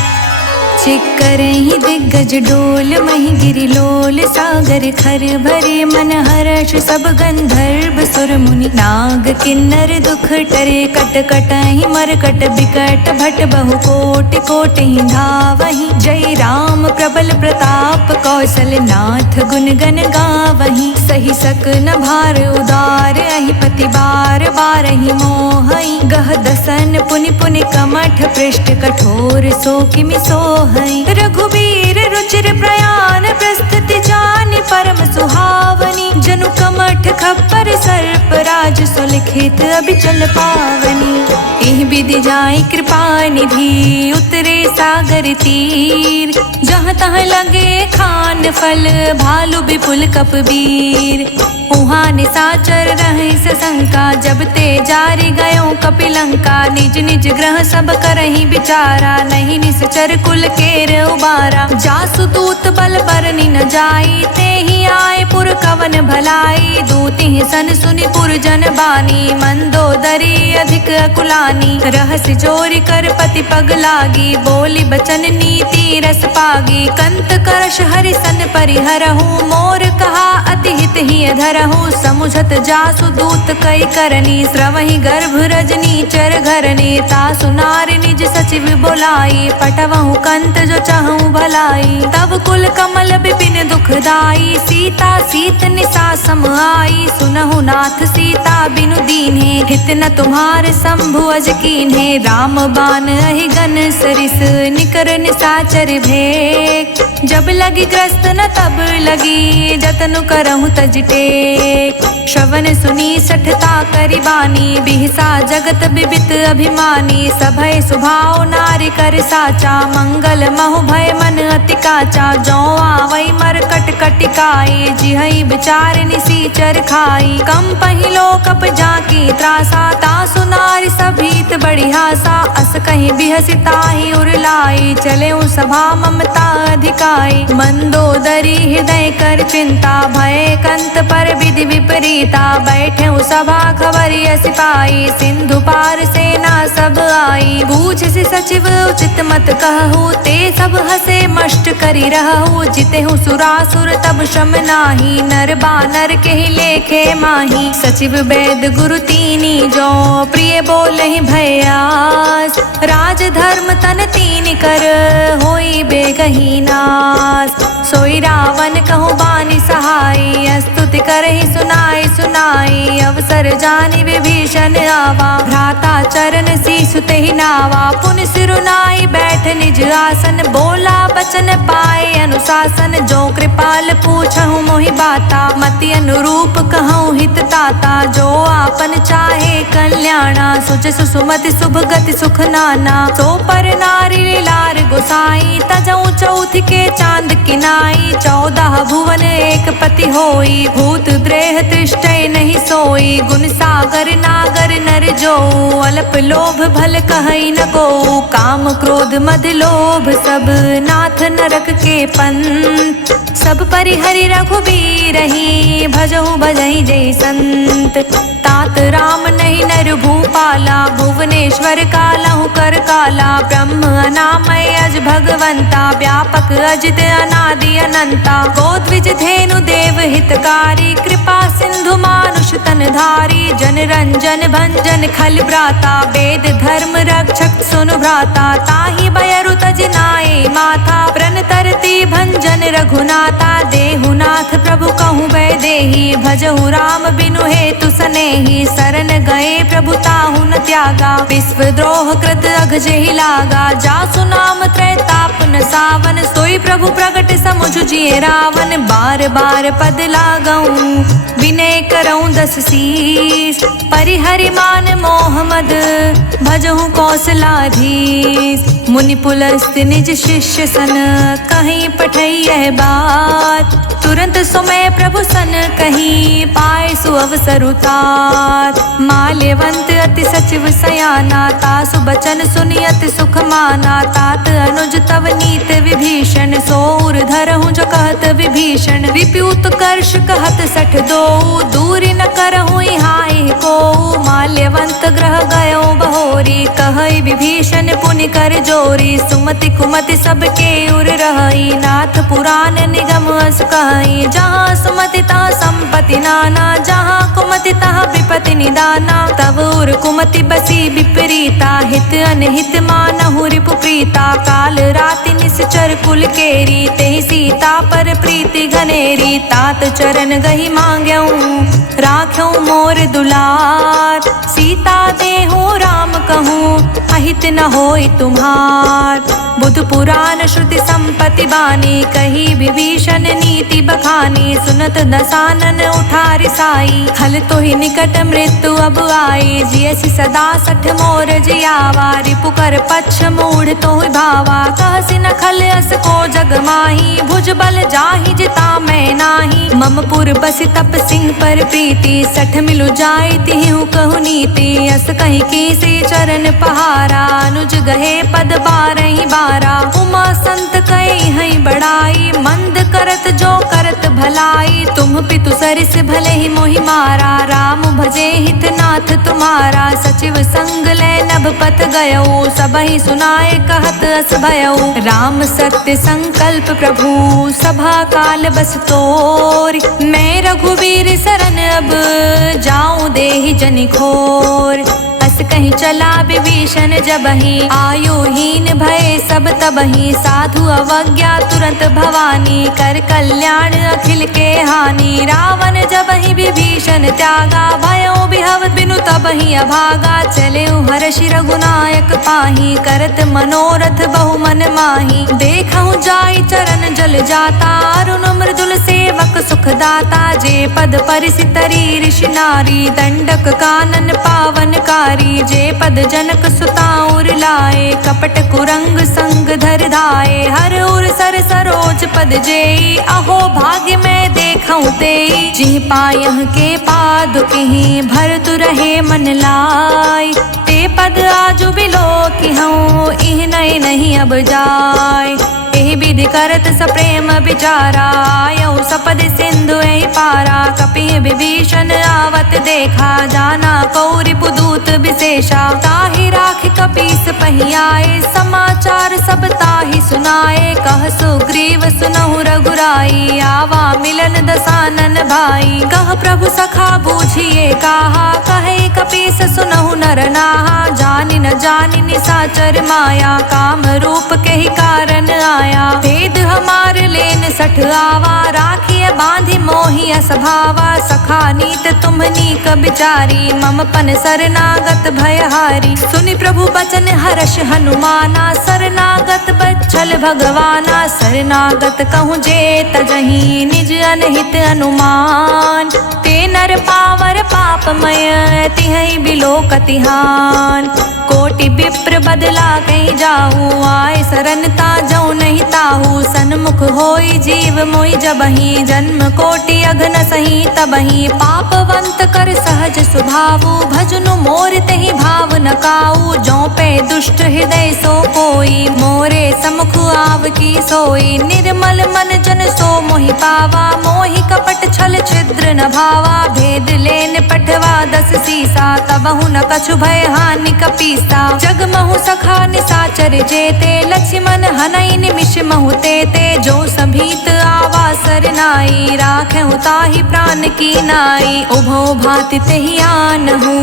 चिक्करहि दिग्गज डोल, मही गिरि लोल। सागर खर भरे मन हर्ष, सब गंधर्व सुर मुनि। नाग किन्नर दुख टरे, कट कटहि मरकट बिकट। भट बहु कोटि कोटि धावहि, जय राम प्रबल प्रताप। कौशल नाथ गुण गण गावहि, सही सकन भार उदार। अहि पति बार बारहि मोहहि, गह दसन पुनि पुनि कमठ। पृष्ठ कठोर सो किमि सोहहि, रघुबीर रुचिर प्रयाण। प्रस्तुति जानि परम सुहावनी, जनु कमठ खप्पर सर्प राज। सुलिखित अभिचल पावनी, एहि विधि जाय कृपा निधि। उतरे सागर तीर, जहाँ तहाँ लगे खान फल। भालु विपुल कपबीर, उहाँ निशाचर रहे सशंका। जब ते जारि गयो कपिलंका, निज निज ग्रह सब करहि विचारा। नहीं निश्चर कुल केर उबारा, जासु दूत बल बरनि न जाई। ते ही आए पुर कवन भलाई, दूति सन सुनि पुर जन बानी। मंदोदरी अधिक अकुलानी, रहस्य चोरी कर पति पग लागी। बोली बचन नीति रस पागी, कंत करश हरि सन परिहरहु। मोर कहा अति हित ही धरहु, समुझत जासु दूत कई करनी। श्रवहि गर्भ रजनी चर घरने, तासु नारि निज सचिव बोलाई। पटवहु कंत जो चाहूं भलाई, तब कुल कमल विपिन दुखदाई। सीता सीत निसा सम आई, सुनहु नाथ सीता बिनु दीन्हे। हित न तुम्हार शंभु अज कीन्हे, राम बान अहि गन सरिस। निकर निसाचर भेक, जब लगी ग्रस्त न तब लगी। जतनु करहु तज टेक, श्रवण सुनी सठता करि बानी। बिहसा जगत बिबित अभिमानी, सभय सुभाव नारि कर साचा। मंगल महु भय मन अति काचा, जो आवै मरकट कटिकाई। जिहै विचार निसीचर खाई, कम पहिलो कप जाकी त्रासा। तासु नारि सभीत बड़ी हासा, अस कहीं बिहसी ताहि उरलाई। चले सभा ममता अधिकाई, मंदोदरी हृदय कर चिंता। भय कंत पर विधि विपरीता, बैठे सभा खबरिय सिपाही। सिंधु पार सेना सब आई, बूझ से सचिव उचित मत कहु। ते सब हसे मष्ट करि रहु, जितेहु सुरासुर तब शम नाही। नर बानर के ही लेखे माही, सचिव वैद गुरु तीनी जो। प्रिय बोलहि भयास, राज धर्म तन तीन कर। होई बेगही नास, सोई रावण कहु बानी सहाई। स्तुति करहि सुनाई सुनाई, अवसर जानि विभीषण आवा। भ्राता चरण सीसु तेहि नावा, पुनि सिरुनाई बैठ निज आसन। बोला बचन पाए अनुशासन, जो कृपाल पूछहु मोहि बाता। मति अनुरूप कहूँ हित ताता, जो आपन चाहे कल्याणा। सुच सुमति शुभ गति सुख नाना, सो पर नारी लार गोसाई। तजऊ चौथ के चांद किनाई, 14 भुवन एक पति होई। भूत द्रेह तृष्टै नर नागर नर जो, अल्प लोभ भल कहई न को, काम क्रोध मद लोभ सब नाथ नरक के पंथ, सब परिहरि रघुबीर ही, भजहु भजई जय संत। तात राम नहीं नर भूपाला, भुवनेश्वर कालहु कर काला, ब्रह्म अनामय अज भगवंता, व्यापक अजित अनादि अनंता, गोद्विज धेनु देव हितकारी, कृपा सिंधु मानुष तन धारी, जन रंजन भंजन खल भ्राता, वेद धर्म रक्षक सुनु भ्राता, ताहि बयरु तज नाए माथा, प्रण तरती भंजन रघुनाथा, देहुनाथ प्रभु कहूँ वैदेही, भजहु राम बिनु हेतु सनेही, शरण गए प्रभु ताहु न त्यागा, विश्व द्रोह कृत अघ जेहि लागा, जासु नाम त्रैताप न सावन, सोई प्रभु प्रगट समुझ जिए रावण, बार बार पद लागऊं विनय करऊं दस शीस, परिहरि मान मोह मद भजहु कौशलाधीश, मुनि पुलस्त निज शिष्य सन, कहीं पठई यह बात, तुरंत सुमय प्रभु सन कहीं, पाए सु अवसर उतात, माल्यवंत अति सचिव सयाना, तासु बचन सुनि अति सुख माना, तात अनुज तव नीत विभीषण, सोर धरहु जो कहत विभीषण, विप्यूत कर्ष कहत सठ दो, दूरी न करहु हाय को, माल्यवंत ग्रह गयो बहोरी, कहई विभीषण पुनि कर जोरी, सुमति कुमति सबके उर रहई, नाथ पुराण निगम अस कहई, जहाँ सुमति तहाँ संपत्ति नाना, जहाँ कुमति तहाँ विपत्ति निदाना, तब उर कुमति बसी विपरीता, हित अनहित मानहु रिपु प्रीता, काल राति निश्चर कुल केरी, तेहि सीता पर प्रीति घनेरी, तात चरण गही मांग्यऊं राख्यऊं मोर दुलार, सीता देहु राम कहूँ अहित न होई तुम्हार, बुध पुराण श्रुति संपत्ति बानी, कही विभीषण नीति बखानी, सुनत दसानन उठारि साई, खल तो ही निकट मृत्यु अब आई, जियसि सदा सठ मोर जियावा, रिपु कर पक्ष मूढ़ तो भावा, कहसि न खल अस को जग माही, भुज बल जाहि जिता मैं नाही, मम पुर बसि तप सिंह पर प्रीति, सठ मिलु जाई तिहु कहु नीति, अस कहीं कीसी चरण पहारा, अनुज गहे पद बारहि बारा, उमा संत कई हई बड़ाई, मंद करत जो करत भलाई, तुम पितु सरिस भले ही मोहि मारा, राम भजे हित नाथ तुम्हारा, सचिव संग ले नभ पत गयो, सबहि सुनाए कहत अस भयो, राम सत्य संकल्प प्रभु सभा काल बस तोर, मैं रघुवीर शरण अब जाऊं देहि जनि खोर, अस कहीं चला विभीषण जबहि, आयुहीन भय सब तबहि, साधु अवज्ञा तुरंत भवानी, कर कल्याण अखिल के हानि, रावण जबहि विभीषण त्यागा, भयो बिहव बिनु तबहि अभागा, चले हर्षि रघुनायक पाहि, करत मनोरथ बहु मन माहि, देखहु जाई चरण जल जाता, अरुण मृदुल सेवक सुख दाता, जे पद परिसि तरी ऋषि नारी, दंडक कानन पावन कारी, जे पद जनक सुता उर लाए, कपट कुरंग संग धर धाये, हर उर सर सरोज पद जेई, अहो भाग्य में देखऊं तेई, जिह पायह के पादुकहि, भरत रहे मन लाई, ते पद आजु बिलो किहूँ इह नहीं नहीं अब जाय, एहि विधि करत सप्रेम विचारा, आयऊ सपद सिंधु एहि पारा, कपिह विभीषण आवत देखा, जाना कौरि पुदूत विशेषा, ताहि राखि कपीस पहियाए, समाचार सब ताहि सुनाए, कह सुग्रीव सुनहु रघुराई, आवा मिलन दसानन भाई, कह प्रभु सखा बूझिए काहा, कहे कपीस सुनहु नर नाहा, जानि न जानि निसाचर माया, काम रूप के ही कारण आया, भेद हमार लेन सठ आवा, राखिए बांधि मोहिया सभावा, सखा नीत तुम्हनी क बिचारी, मम पन शरणागत भयहारी, सुनि प्रभु बचन हर्ष हनुमाना, शरणागत बच्छल भगवाना, शरणागत कहूँ जे तजहि निज अनहित अनुमान, ते नर पावर पापमय तिहै बिलो कतिहान, कोटि विप्र बदला कहीं जाऊँ, आए शरणता जाऊँ नहीं ताहू, सन्मुख होई जीव मोहि जबहि, जन्म कोटि अघन सही तबहि, पापवंत अंत कर सहज सुभावु, भजनु मोर तहि भाव न काऊ। जो पे दुष्ट हृदय सो कोई, मोरे समुख आव की सोई। निर्मल मन जन सो मोहि पावा, मोहि कपट छल छिद्र न भावा। भेद लेन पठवा 10 सीसा, तबहु न कछु भय हानि कपीसा। जग महु सखा निसाचर जेते, लक्ष्मण हनई निमिष महु तेते। जो सभीत आवा सरनाई, राखेहु ताहि प्राण की नाई। उभो भांति तेहि आनहु,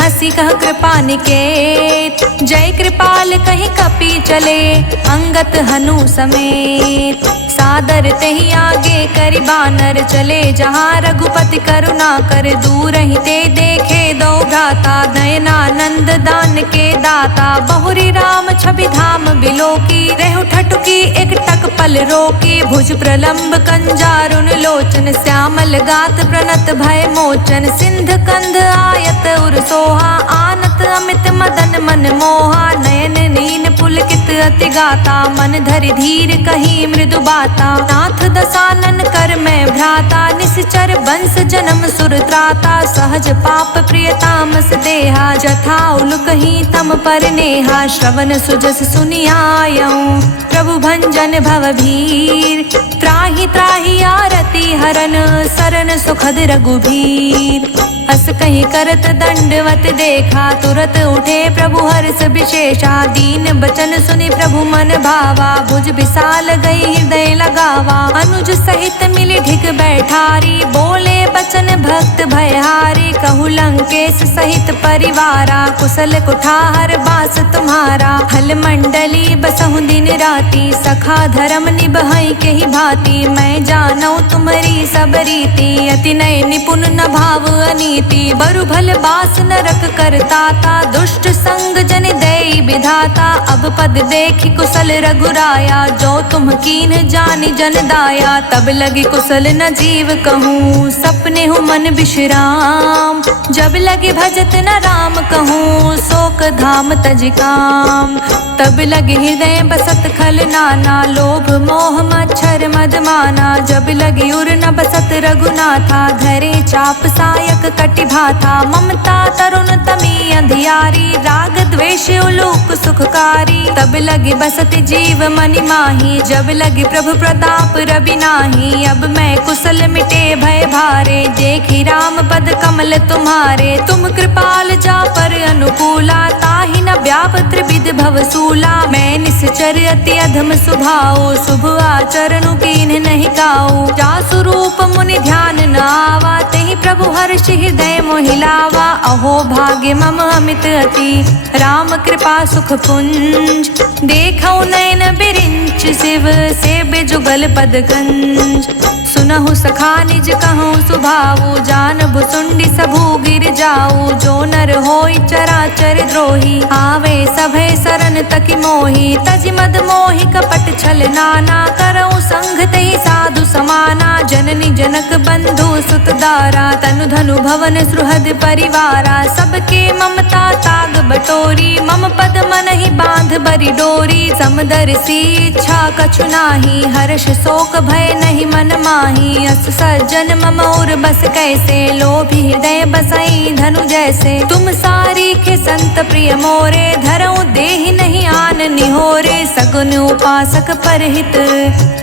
हंसी कह कृपा निकेत। जय कृपाल कहि कपि चले, अंगत हनु समेत। सादर तेहि आगे करि बानर चले, जहाँ रघुपति करुणा कर। दूर ही ते देखे दो भ्राता, नयनानंद दान के दाता। बहुरी राम छवि धाम बिलोकी, रेहु ठठुकी एक टक पल रोकी। भुज प्रलंब कंजारुन लोचन, श्यामल गात प्रणत भय मोचन। सिंध कंध आयत उर सोहा, आनत अमित मदन मन मोहा। नयन नीन पुलकित अति गाता, मन धरि धीर कही मृदु बाता। नाथ दसानन कर मैं भ्राता, निश्चर वंश जन्म सुर त्राता। सहज पाप प्रिय तामस देहा, जथा उलुकहि तम पर नेहा। श्रवण सुजस सुनियायऊं, प्रभु भंजन भव भीर। त्राहि त्राहि आरती हरन, सरन सुखद रघुबीर। हस कहीं करत दंडवत देखा, तुरत उठे प्रभु हर्ष विशेषा। दीन बचन सुनि प्रभु मन भावा, भुज विशाल गई हृदय लगावा। अनुज सहित मिली ढिग बैठारी, बोले बचन भक्त भयहारी। कहु लंकेश सहित परिवारा, कुशल कुठार बास तुम्हारा। हल मंडली बसहु दिन राती, सखा धर्म निबहई के ही भांति। मैं जानऊ तुम्हारी सब रीति, अति नय निपुण न भाव अनीति। बरु भल बास नरक करताता, दुष्ट संग जन देई विधाता। अब पद देखी कुशल रघुराया, जो तुम कीन जानि जन दाया। तब लगी कुशल न जीव कहूँ, सपने हूँ मन विश्राम। जब लगे भजत न राम कहूँ, शोक धाम तज काम। तब लगे हृदय बसत खल नाना, लोभ मोह मच्छर मद माना। जब लगी उर न बसत रघुनाथा, धरे चाप सायक कटि भाथा। ममता तरुण तमी अंधियारी, राग द्वेष उलूक सुखकारी। तब लगी बसत जीव मनि माही, जब लगी प्रभु प्रताप रवि नाही। अब मैं कुशल मिटे भय भारे, देखी राम पद कमल तुम्हारे। तुम कृपाल जा पर अनुकूला, ताहि न व्याप त्रिविध भव सूला। मैं निश्चर अति अधम सुभाओ, शुभ आचरणु कीन्ह नहीं काऊ। जासु रूप मुनि ध्यान न आवा, तेहि प्रभु हर्षि हृदय मोहिलावा। अहो भाग्य मम अमित अति, राम कृपा सुख पुंज। देखौ नयन बिरिंच शिव, सेव्य जुगल पद गंज। सुनहु सखा निज कहूँ सुभाऊ, जान भुसुंडी सबू गिर जाऊ। जो नर होई चराचर द्रोही, आवे सभे सरन तकि मोही। तज मद मोहि कपट छल नाना, करऊँ संग तेहि साधु समाना। जननी जनक बंधु सुत दारा, तनु धनु भवन सुहृद परिवारा। सबके ममता ताग बटोरी, मम पद मन ही बांध बरी डोरी। समदर्शी इच्छा कछु नाही, हर्ष शोक भय नहीं मन माही। अस सज्जन मम और बस कैसे, लोभी हृदय बसई धनु जैसे। तुम सारी के संत प्रिय मोरे, धरऊँ देहि नहीं आन निहोरे। सगुन उपासक परहित,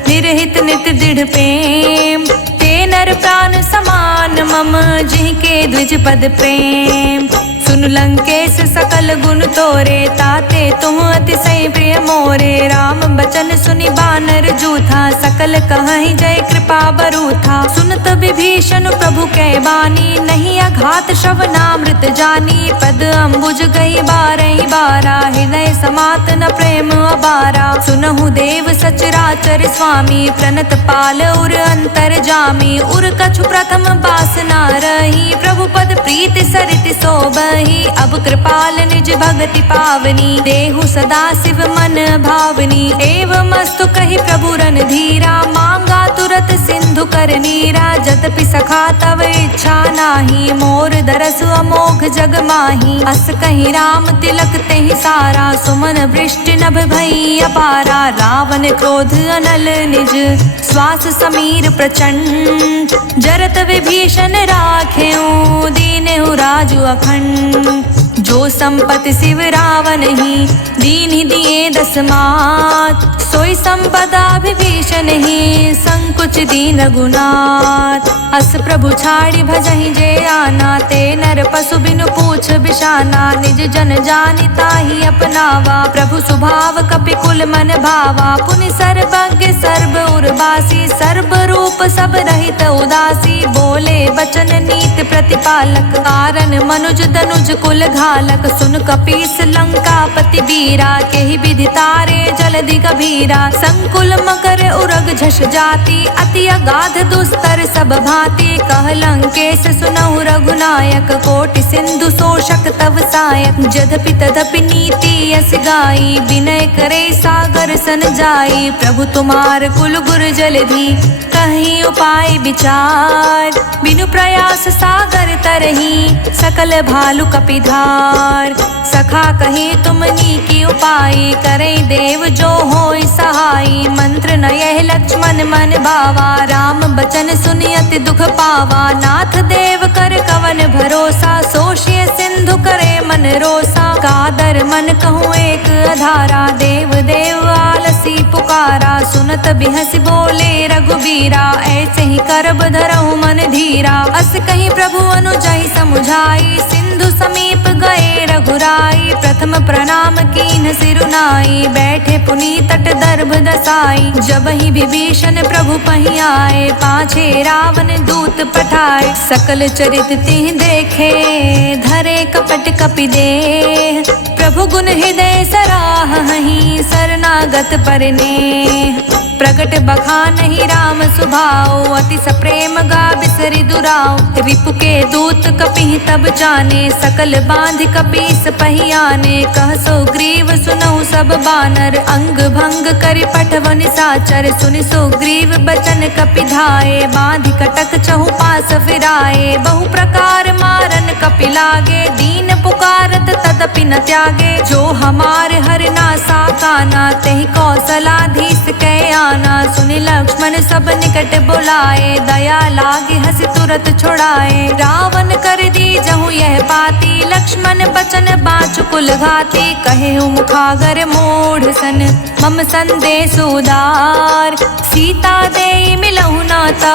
निरहित नित दृढ़ प्रेम। ते नर प्राण समान मम, जिनके द्विज पद प्रेम। सुन लंकेश सकल गुण तोरे, ताते तुम अतिशय प्रिय मोरे। राम बचन सुनि बानर जूथा, सकल कहहि जय कृपा बरूथा। सुनत विभीषण प्रभु कै बानी, नहीं अघात श्रवणामृत जानी। पद अम्बुज गई बारहि बारा, हृदय समात न प्रेम अबारा। सुनहु देव सचराचर स्वामी, प्रणत पाल उर अंतर जामी। उर कछु प्रथम बासना रही, प्रभु पद प्रीति सरित सोबहि। अब कृपाल निज भगति पावनी, देहु सदा शिव मन भावनी। एवं अस्तु कहि प्रभु रन धीरा, मांगा तुरत सिंधु कर नीरा। जतपि सखा तव इच्छा नाही, मोर दरस अमोघ जग माही। अस कहि राम तिलक तेहि सारा, सुमन वृष्टि नभ भई अपारा। रावण क्रोध अनल निज, श्वास समीर प्रचंड। जरत विभीषण राखेऊ, अखंड। जो संपत्ति शिव रावण ही दीन ही दिए 10 मात, सोई संपदा विभीषण ही संकुच दीन रघुनाथ। अस प्रभु छाड़ी भजहि जे आना, ते नर पशु बिनु पूछ बिशाना। निज जन जानिता ही अपनावा, प्रभु स्वभाव कपिकुल मन भावा। पुनि सर्वज्ञ सर्व उर्वासी, सर्व रूप सब रहित उदासी। बोले बचन नीत प्रतिपालक, कारण मनुज तनुज कुल घालक। सुन कपीस लंकापति वीरा, केहि विधि तारे जलधि गभीरा। संकुल मकर उरग झष जाति, अति अगाध दुस्तर सब भांति। कह लंकेश सुनहु रघुनायक, कोटि सिंधु शोषक तव सायक। जद्यपि तदपि नीति यस गाई, विनय करे सागर सन जाई। प्रभु तुम्हार कुल गुर जलधि, कहीं उपाय विचार। बिनु प्रयास सागर तरही, सकल भालु कपिधार। सखा कही तुमनी की उपाय, करे देव जो होय सहाय। मंत्र न यह लक्ष्मण मन भावा, राम बचन सुनि अति दुख पावा। नाथ देव कर कवन भरोसा, सोषिय सिंधु करे मन रोसा। कादर मन कहूँ एक अधारा, देव देव आलसी पुकारा। सुनत बिहसि बोले रघुबीरा, ऐसे ही करब धरहु मन धीरा। अस कहीं प्रभु अनुजहि समुझाई, सिंधु समीप गए रघुराई। प्रथम प्रणाम कीन्ह सिरुनाई, बैठे पुनि तट दर्भ दसाई। जब ही विभीषण प्रभु पहि आए, पाछे रावण दूत पठाए। सकल चरित तिह देखे, धरे कपट कपि देह। प्रभु गुण हृदय सराहहि, शरणागत परनेह। प्रगट बखानहि राम सुभाऊ, अति सप्रेम गा बिसरि दुराऊ। रिपु के दूत कपिहि तब जाने, सकल बांध कपीस पहि आने। कह सुग्रीव सुनहु सब बानर, अंग भंग करि पठव निसाचर। सुनि सुग्रीव बचन कपि धाये, बांधि कटक चहु पास फिराए। बहु प्रकार मारन कपि लागे, दीन पुकारत तदपि न त्यागे। जो हमारे हरना साकाना, तेहि कौशलाधीश कै आना। सुनि लक्ष्मण सब निकट बुलाए, दया लागे हंसि तुरत छुड़ाए। रावण कर दी जहु यह पाती, लक्ष्मण बचन बाँचु कुल घाती। कहे मुखागर मूढ़ सन, मम संदेश उदार। सीता दे मिलहु नाता,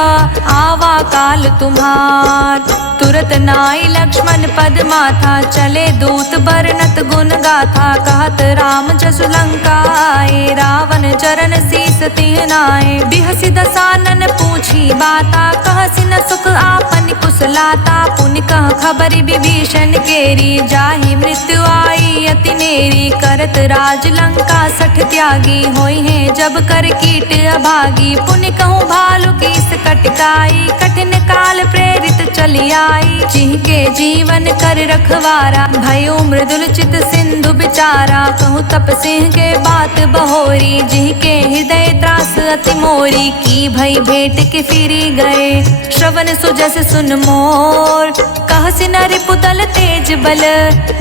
आवा काल तुम्हार। तुरत नाई लक्ष्मण पद माथा, चले दूत बरनत गुण गाथा। कहत राम जसु लंका आए, रावण चरण शीस तिह नाए। बिहसि दसानन पूछी बाता, कहसि न सुख आपन कुशलाता। पुनि कह खबरि विभीषण केरी, जाहि मृत्यु आई अति नेरी। करत राज लंका सठ त्यागी, होई है जब कर कीट अभागी। पुनि कहूँ भालु कीस कटकाई, कठिन काल प्रेरित चली आई। जिनके जीवन कर रखवारा, भयो मृदुल चित सिंधु बिचारा। कहूँ तप सिंह के बात बहोरी, जिनके हृदय त्रास अति मोरी। की भई भेंट के फिरी गए, श्रवण सुजस सुन मोर। कहसि न रिपुदल तेज बल,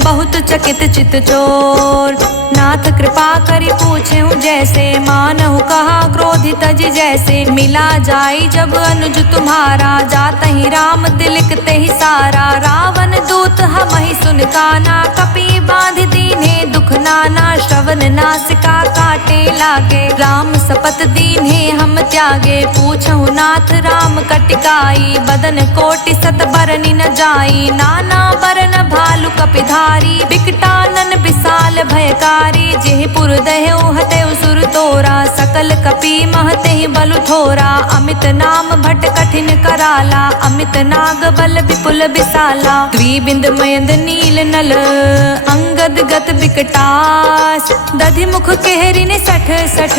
बहुत चकित चित चोर। नाथ कृपा करि पूछेहु जैसे, मानहु कहा क्रोधित तज जैसे। मिला जाई जब अनुज तुम्हारा, जातहि राम तिलक तेहि सारा। रावण दूत हमहि सुन काना, कपि बांध दीन्हे दुख नाना। श्रवण नासिका काटे लागे, राम सपत दीन्हे हम त्यागे। पूछहु नाथ राम कटिकाई, बदन कोटि सत बरनि न जाई। नाना बरन भालु कपिधारी, बिकटानन विशाल भयकारी। जेहि पुर दह्यु हतयु सुर तोरा, सकल कपि महतेहि बलु थोरा। अमित नाम भट कठिन कराला, अमित नाग बल विपुल विशाला। द्विबिंद मयंद नील नल, अंगद गत बिकटास। दधि मुख केहरिन सठ सठ,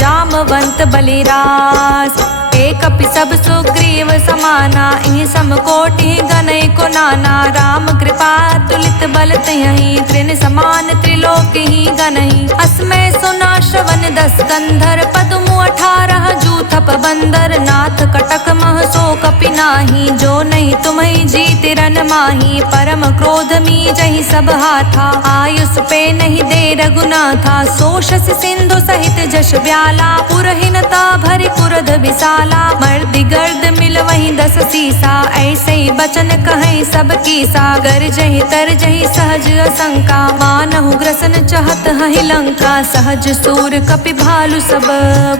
जामवंत बलिरास। एक कपि सब सुग्रीव समाना, इहि समकोटि गनय को नाना। राम कृपा तुलित बल तयहि, तृण समान त्रिलोक ही गनहि। अस्मै सुना श्रवण 10 कंधर, पदमु 18 जूथप बंदर। नाथ कटक मह सो कपि नाही, जो नहीं तुम्हि जीत तिरन माही परम क्रोध मी जही सब हाथा आयुष पे नहीं दे रघुनाथा सोशस सिंधु सहित जश ब्याला पुरहीनता भरी कुरध विशाला मर्द गर्द मिल वही 10 सीसा ऐसे ही बचन कहे सब कीसा गर जही तर जही सहज असंका मानहु ग्रसन चहत हहि लंका सहज सूर कपि भालु सब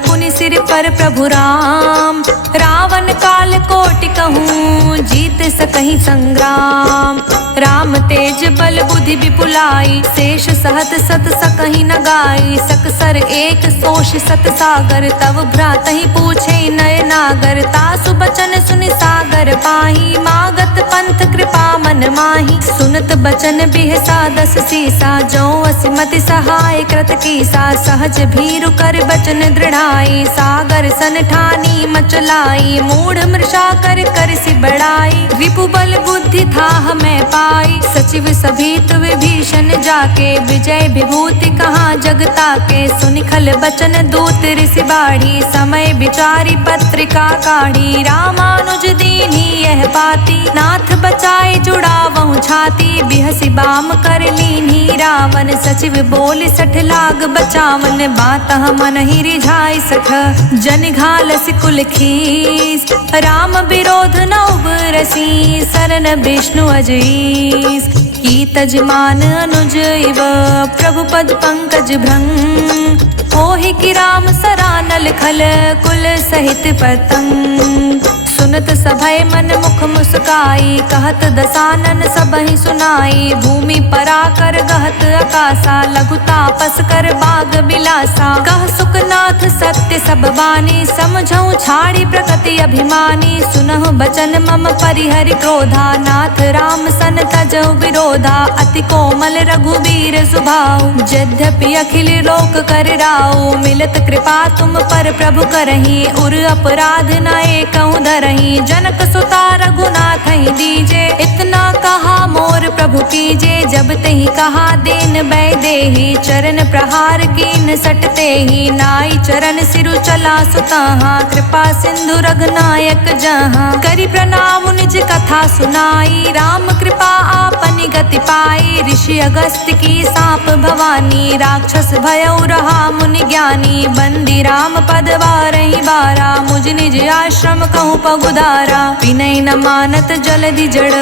पुनि सिर पर प्रभु राम रावण काल कोटि कहूँ जीत सकहि संग्राम राम तेज बल बुद्धि विपुलाई शेष सहत सत सकहि न गाई सकसर एक सोष सत सागर तव भ्रातहि पूछे नय नागर तासु बचन सुनि सागर पाही मागत पंथ कृपा मन माही सुनत बचन बिहसा 10 सीसा जो असिमति सहाय कृत कीसा सहज भीरु कर बचन दृढ़ाई सागर सन ठानी मचलाई मूढ़ मृषा कर कर सि बढ़ाई रिपु बल बुद्धि था हमें पाई सचिव सभीत विभीषण जाके विजय विभूति कहाँ जगता के सुनि खल बचन दूत ऋषि बाढ़ी समय विचारी पत्रिका काढ़ी रामानुज दीन्ही यह बाती नाथ बचाए जुड़ावहु छाती बिहसी बाम कर लीन्ही रावण सचिव बोल 60 लाग बचावन बात मन ही रिझाई सख जन घालस कुल खीस राम विरोध न उबरसी सरन विष्णु अजीस की तजमान अनुज इव प्रभु पद पंकज भृंग होहि कि राम सरानल खल कुल सहित पतंग सुनत सभय मन मुख मुस्काई कहत दसानन सबहि सुनाई भूमि पराकर गहत आकाशा लघु तापस कर बाग बिलासा कह सुखनाथ सत्य सब बानी समझऊ छाड़ी प्रकृति अभिमानी सुनहु बचन मम परिहरि क्रोधा नाथ राम सन तजऊ विरोधा अति कोमल रघुवीर सुभाऊ यद्यपि अखिल लोक कर राऊ मिलत कृपा तुम पर प्रभु करही उर अपराध न एकहु धरही जनक सुता रघुनाथ ही दीजे इतना कहा मोर प्रभु कीजे जब तही कहा दीन बै देहि चरण प्रहार कीन सटते ही नाई चरण सिरु चला सुताहा कृपा सिंधु रघुनायक जहाँ करी प्रणाम निज कथा सुनाई राम कृपा आपनि गति पाई ऋषि अगस्त की सांप भवानी राक्षस भयउ रहा मुनि ज्ञानी बंदी राम पद बारहि बारा मुझ निज आश्रम कहूँ पगुदारा विनय न मानत जलधि जड़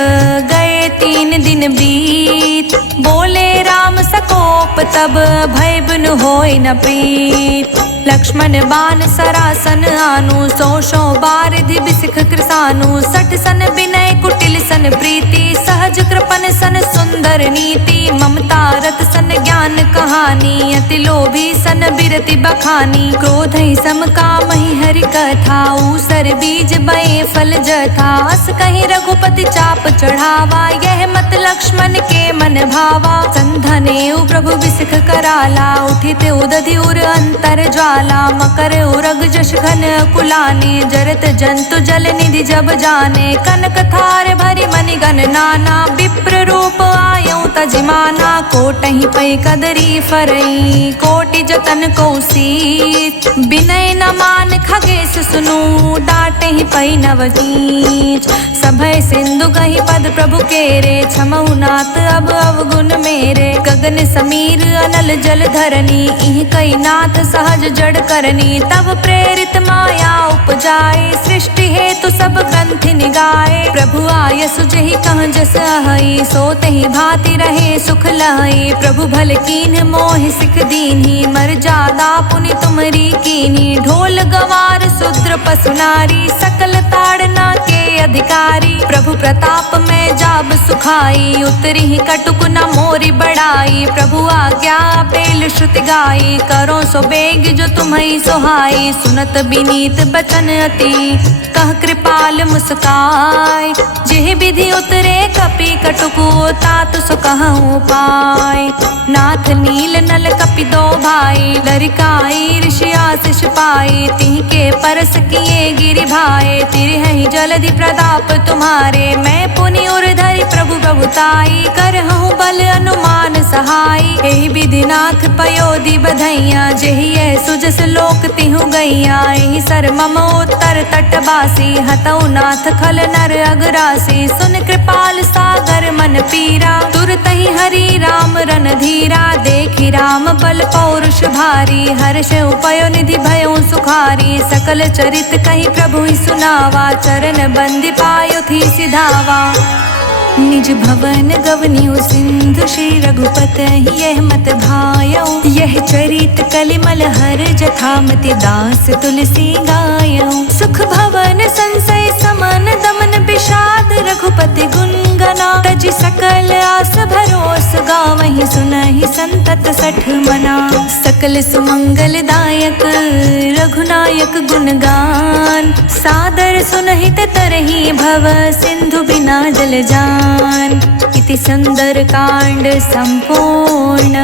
गए 3 दिन बीत बोले राम सकोप तब भय बिन होय न प्रीत लक्ष्मण बाण सरासन आनु सोशो बारिधि बिसिख कृसानु 60 सन विनय कुटिल सन प्रीति सहज कृपन सन सुंदर नीति ममता रत सन ज्ञान कहानी अति लोभी सन बिरति बखानी क्रोध ही सम काम ही हरि कथा ऊसर बीज बए फल जथा अस कहीं रघुपति चाप चढ़ावा यह मत लक्ष्मण के मन भावा संधने प्रभु बिसिख कराला उठित उदधि उर अंतर ज्वाला मकर उरग जश घन कुलाने जरत जंतु जल निधि जब जाने कनक थार भरी मनि गण नाना विप्र रूप आयऊ तजिमाना कोटहि पै कदरी फरई कोटि जतन कौसीत विनय न मान खगेश सुनु डाटे ही पै नवनीच सभय सिंधु गहि पद प्रभु केरे छमऊ नाथ अब अवगुण मेरे गगन समीर अनल जल धरनी इह कई नाथ सहज जड़ करनी तब प्रेरित माया उपजाए सृष्टि हेतु सब ग्रंथि निगाए प्रभु आय सुजहि कह जस अहई सोते ही भांति रहे सुख लहई प्रभु भल कीन्ह मोहि सिख दीन्ही मर जादा पुनि तुमरी कीन्ही ढोल गवार शूद्र पशु नारी सकल ताड़ना के अधिकारी प्रभु प्रताप में जाब सुखाई उतरी ही कटुक न मोरी बढ़ाई प्रभु आज्ञा पेल श्रुति गाई करो सो बेग जो तुम्हें सोहाई सुनत बिनीत बचन अति कह कृपाल मुस्काय जिह विधि उतरे कपि कटुकु तात सो कहूँ पाय नाथ नील नल कपि दो भाई लरिकाई ऋषि आशीष पाई तिह के परस किए गिरि भाई तिरहि जलधि प्रताप तुम्हारे मैं पुनि उर्धरि प्रभु प्रभुताई करहूँ बल अनुमान सहाय एहि विधिनाथ पयोधि बधैया जेहि सुजस लोक तिहु गैया एहि सर मम उत्तर तटवासी हतौ नाथ खल नर अगरासी सुन कृपाल पीरा, तुरतहि हरि राम रणधीरा। देखि राम बल पौरुष भारी, हर्ष उपयो निधि भयो सुखारी। सकल चरित कहि प्रभु सुनावा, चरण बंदी पायो थी सिधावा। निज भवन गवनियो सिंधु, श्री रघुपति यह मत भायो। यह चरित कलिमल हर जथामति, दास तुलसी गायो। सुख भवन संसय समन, दमन विषाद रघुपति गुण गना। तज सकल आस भरोस, गावहि सुनहि संतत सठ मना। सकल सुमंगल दायक रघुनायक गुणगान, सादर सुनहित तरहि भव सिंधु बिना जल जान। इति सुंदर कांड संपूर्ण।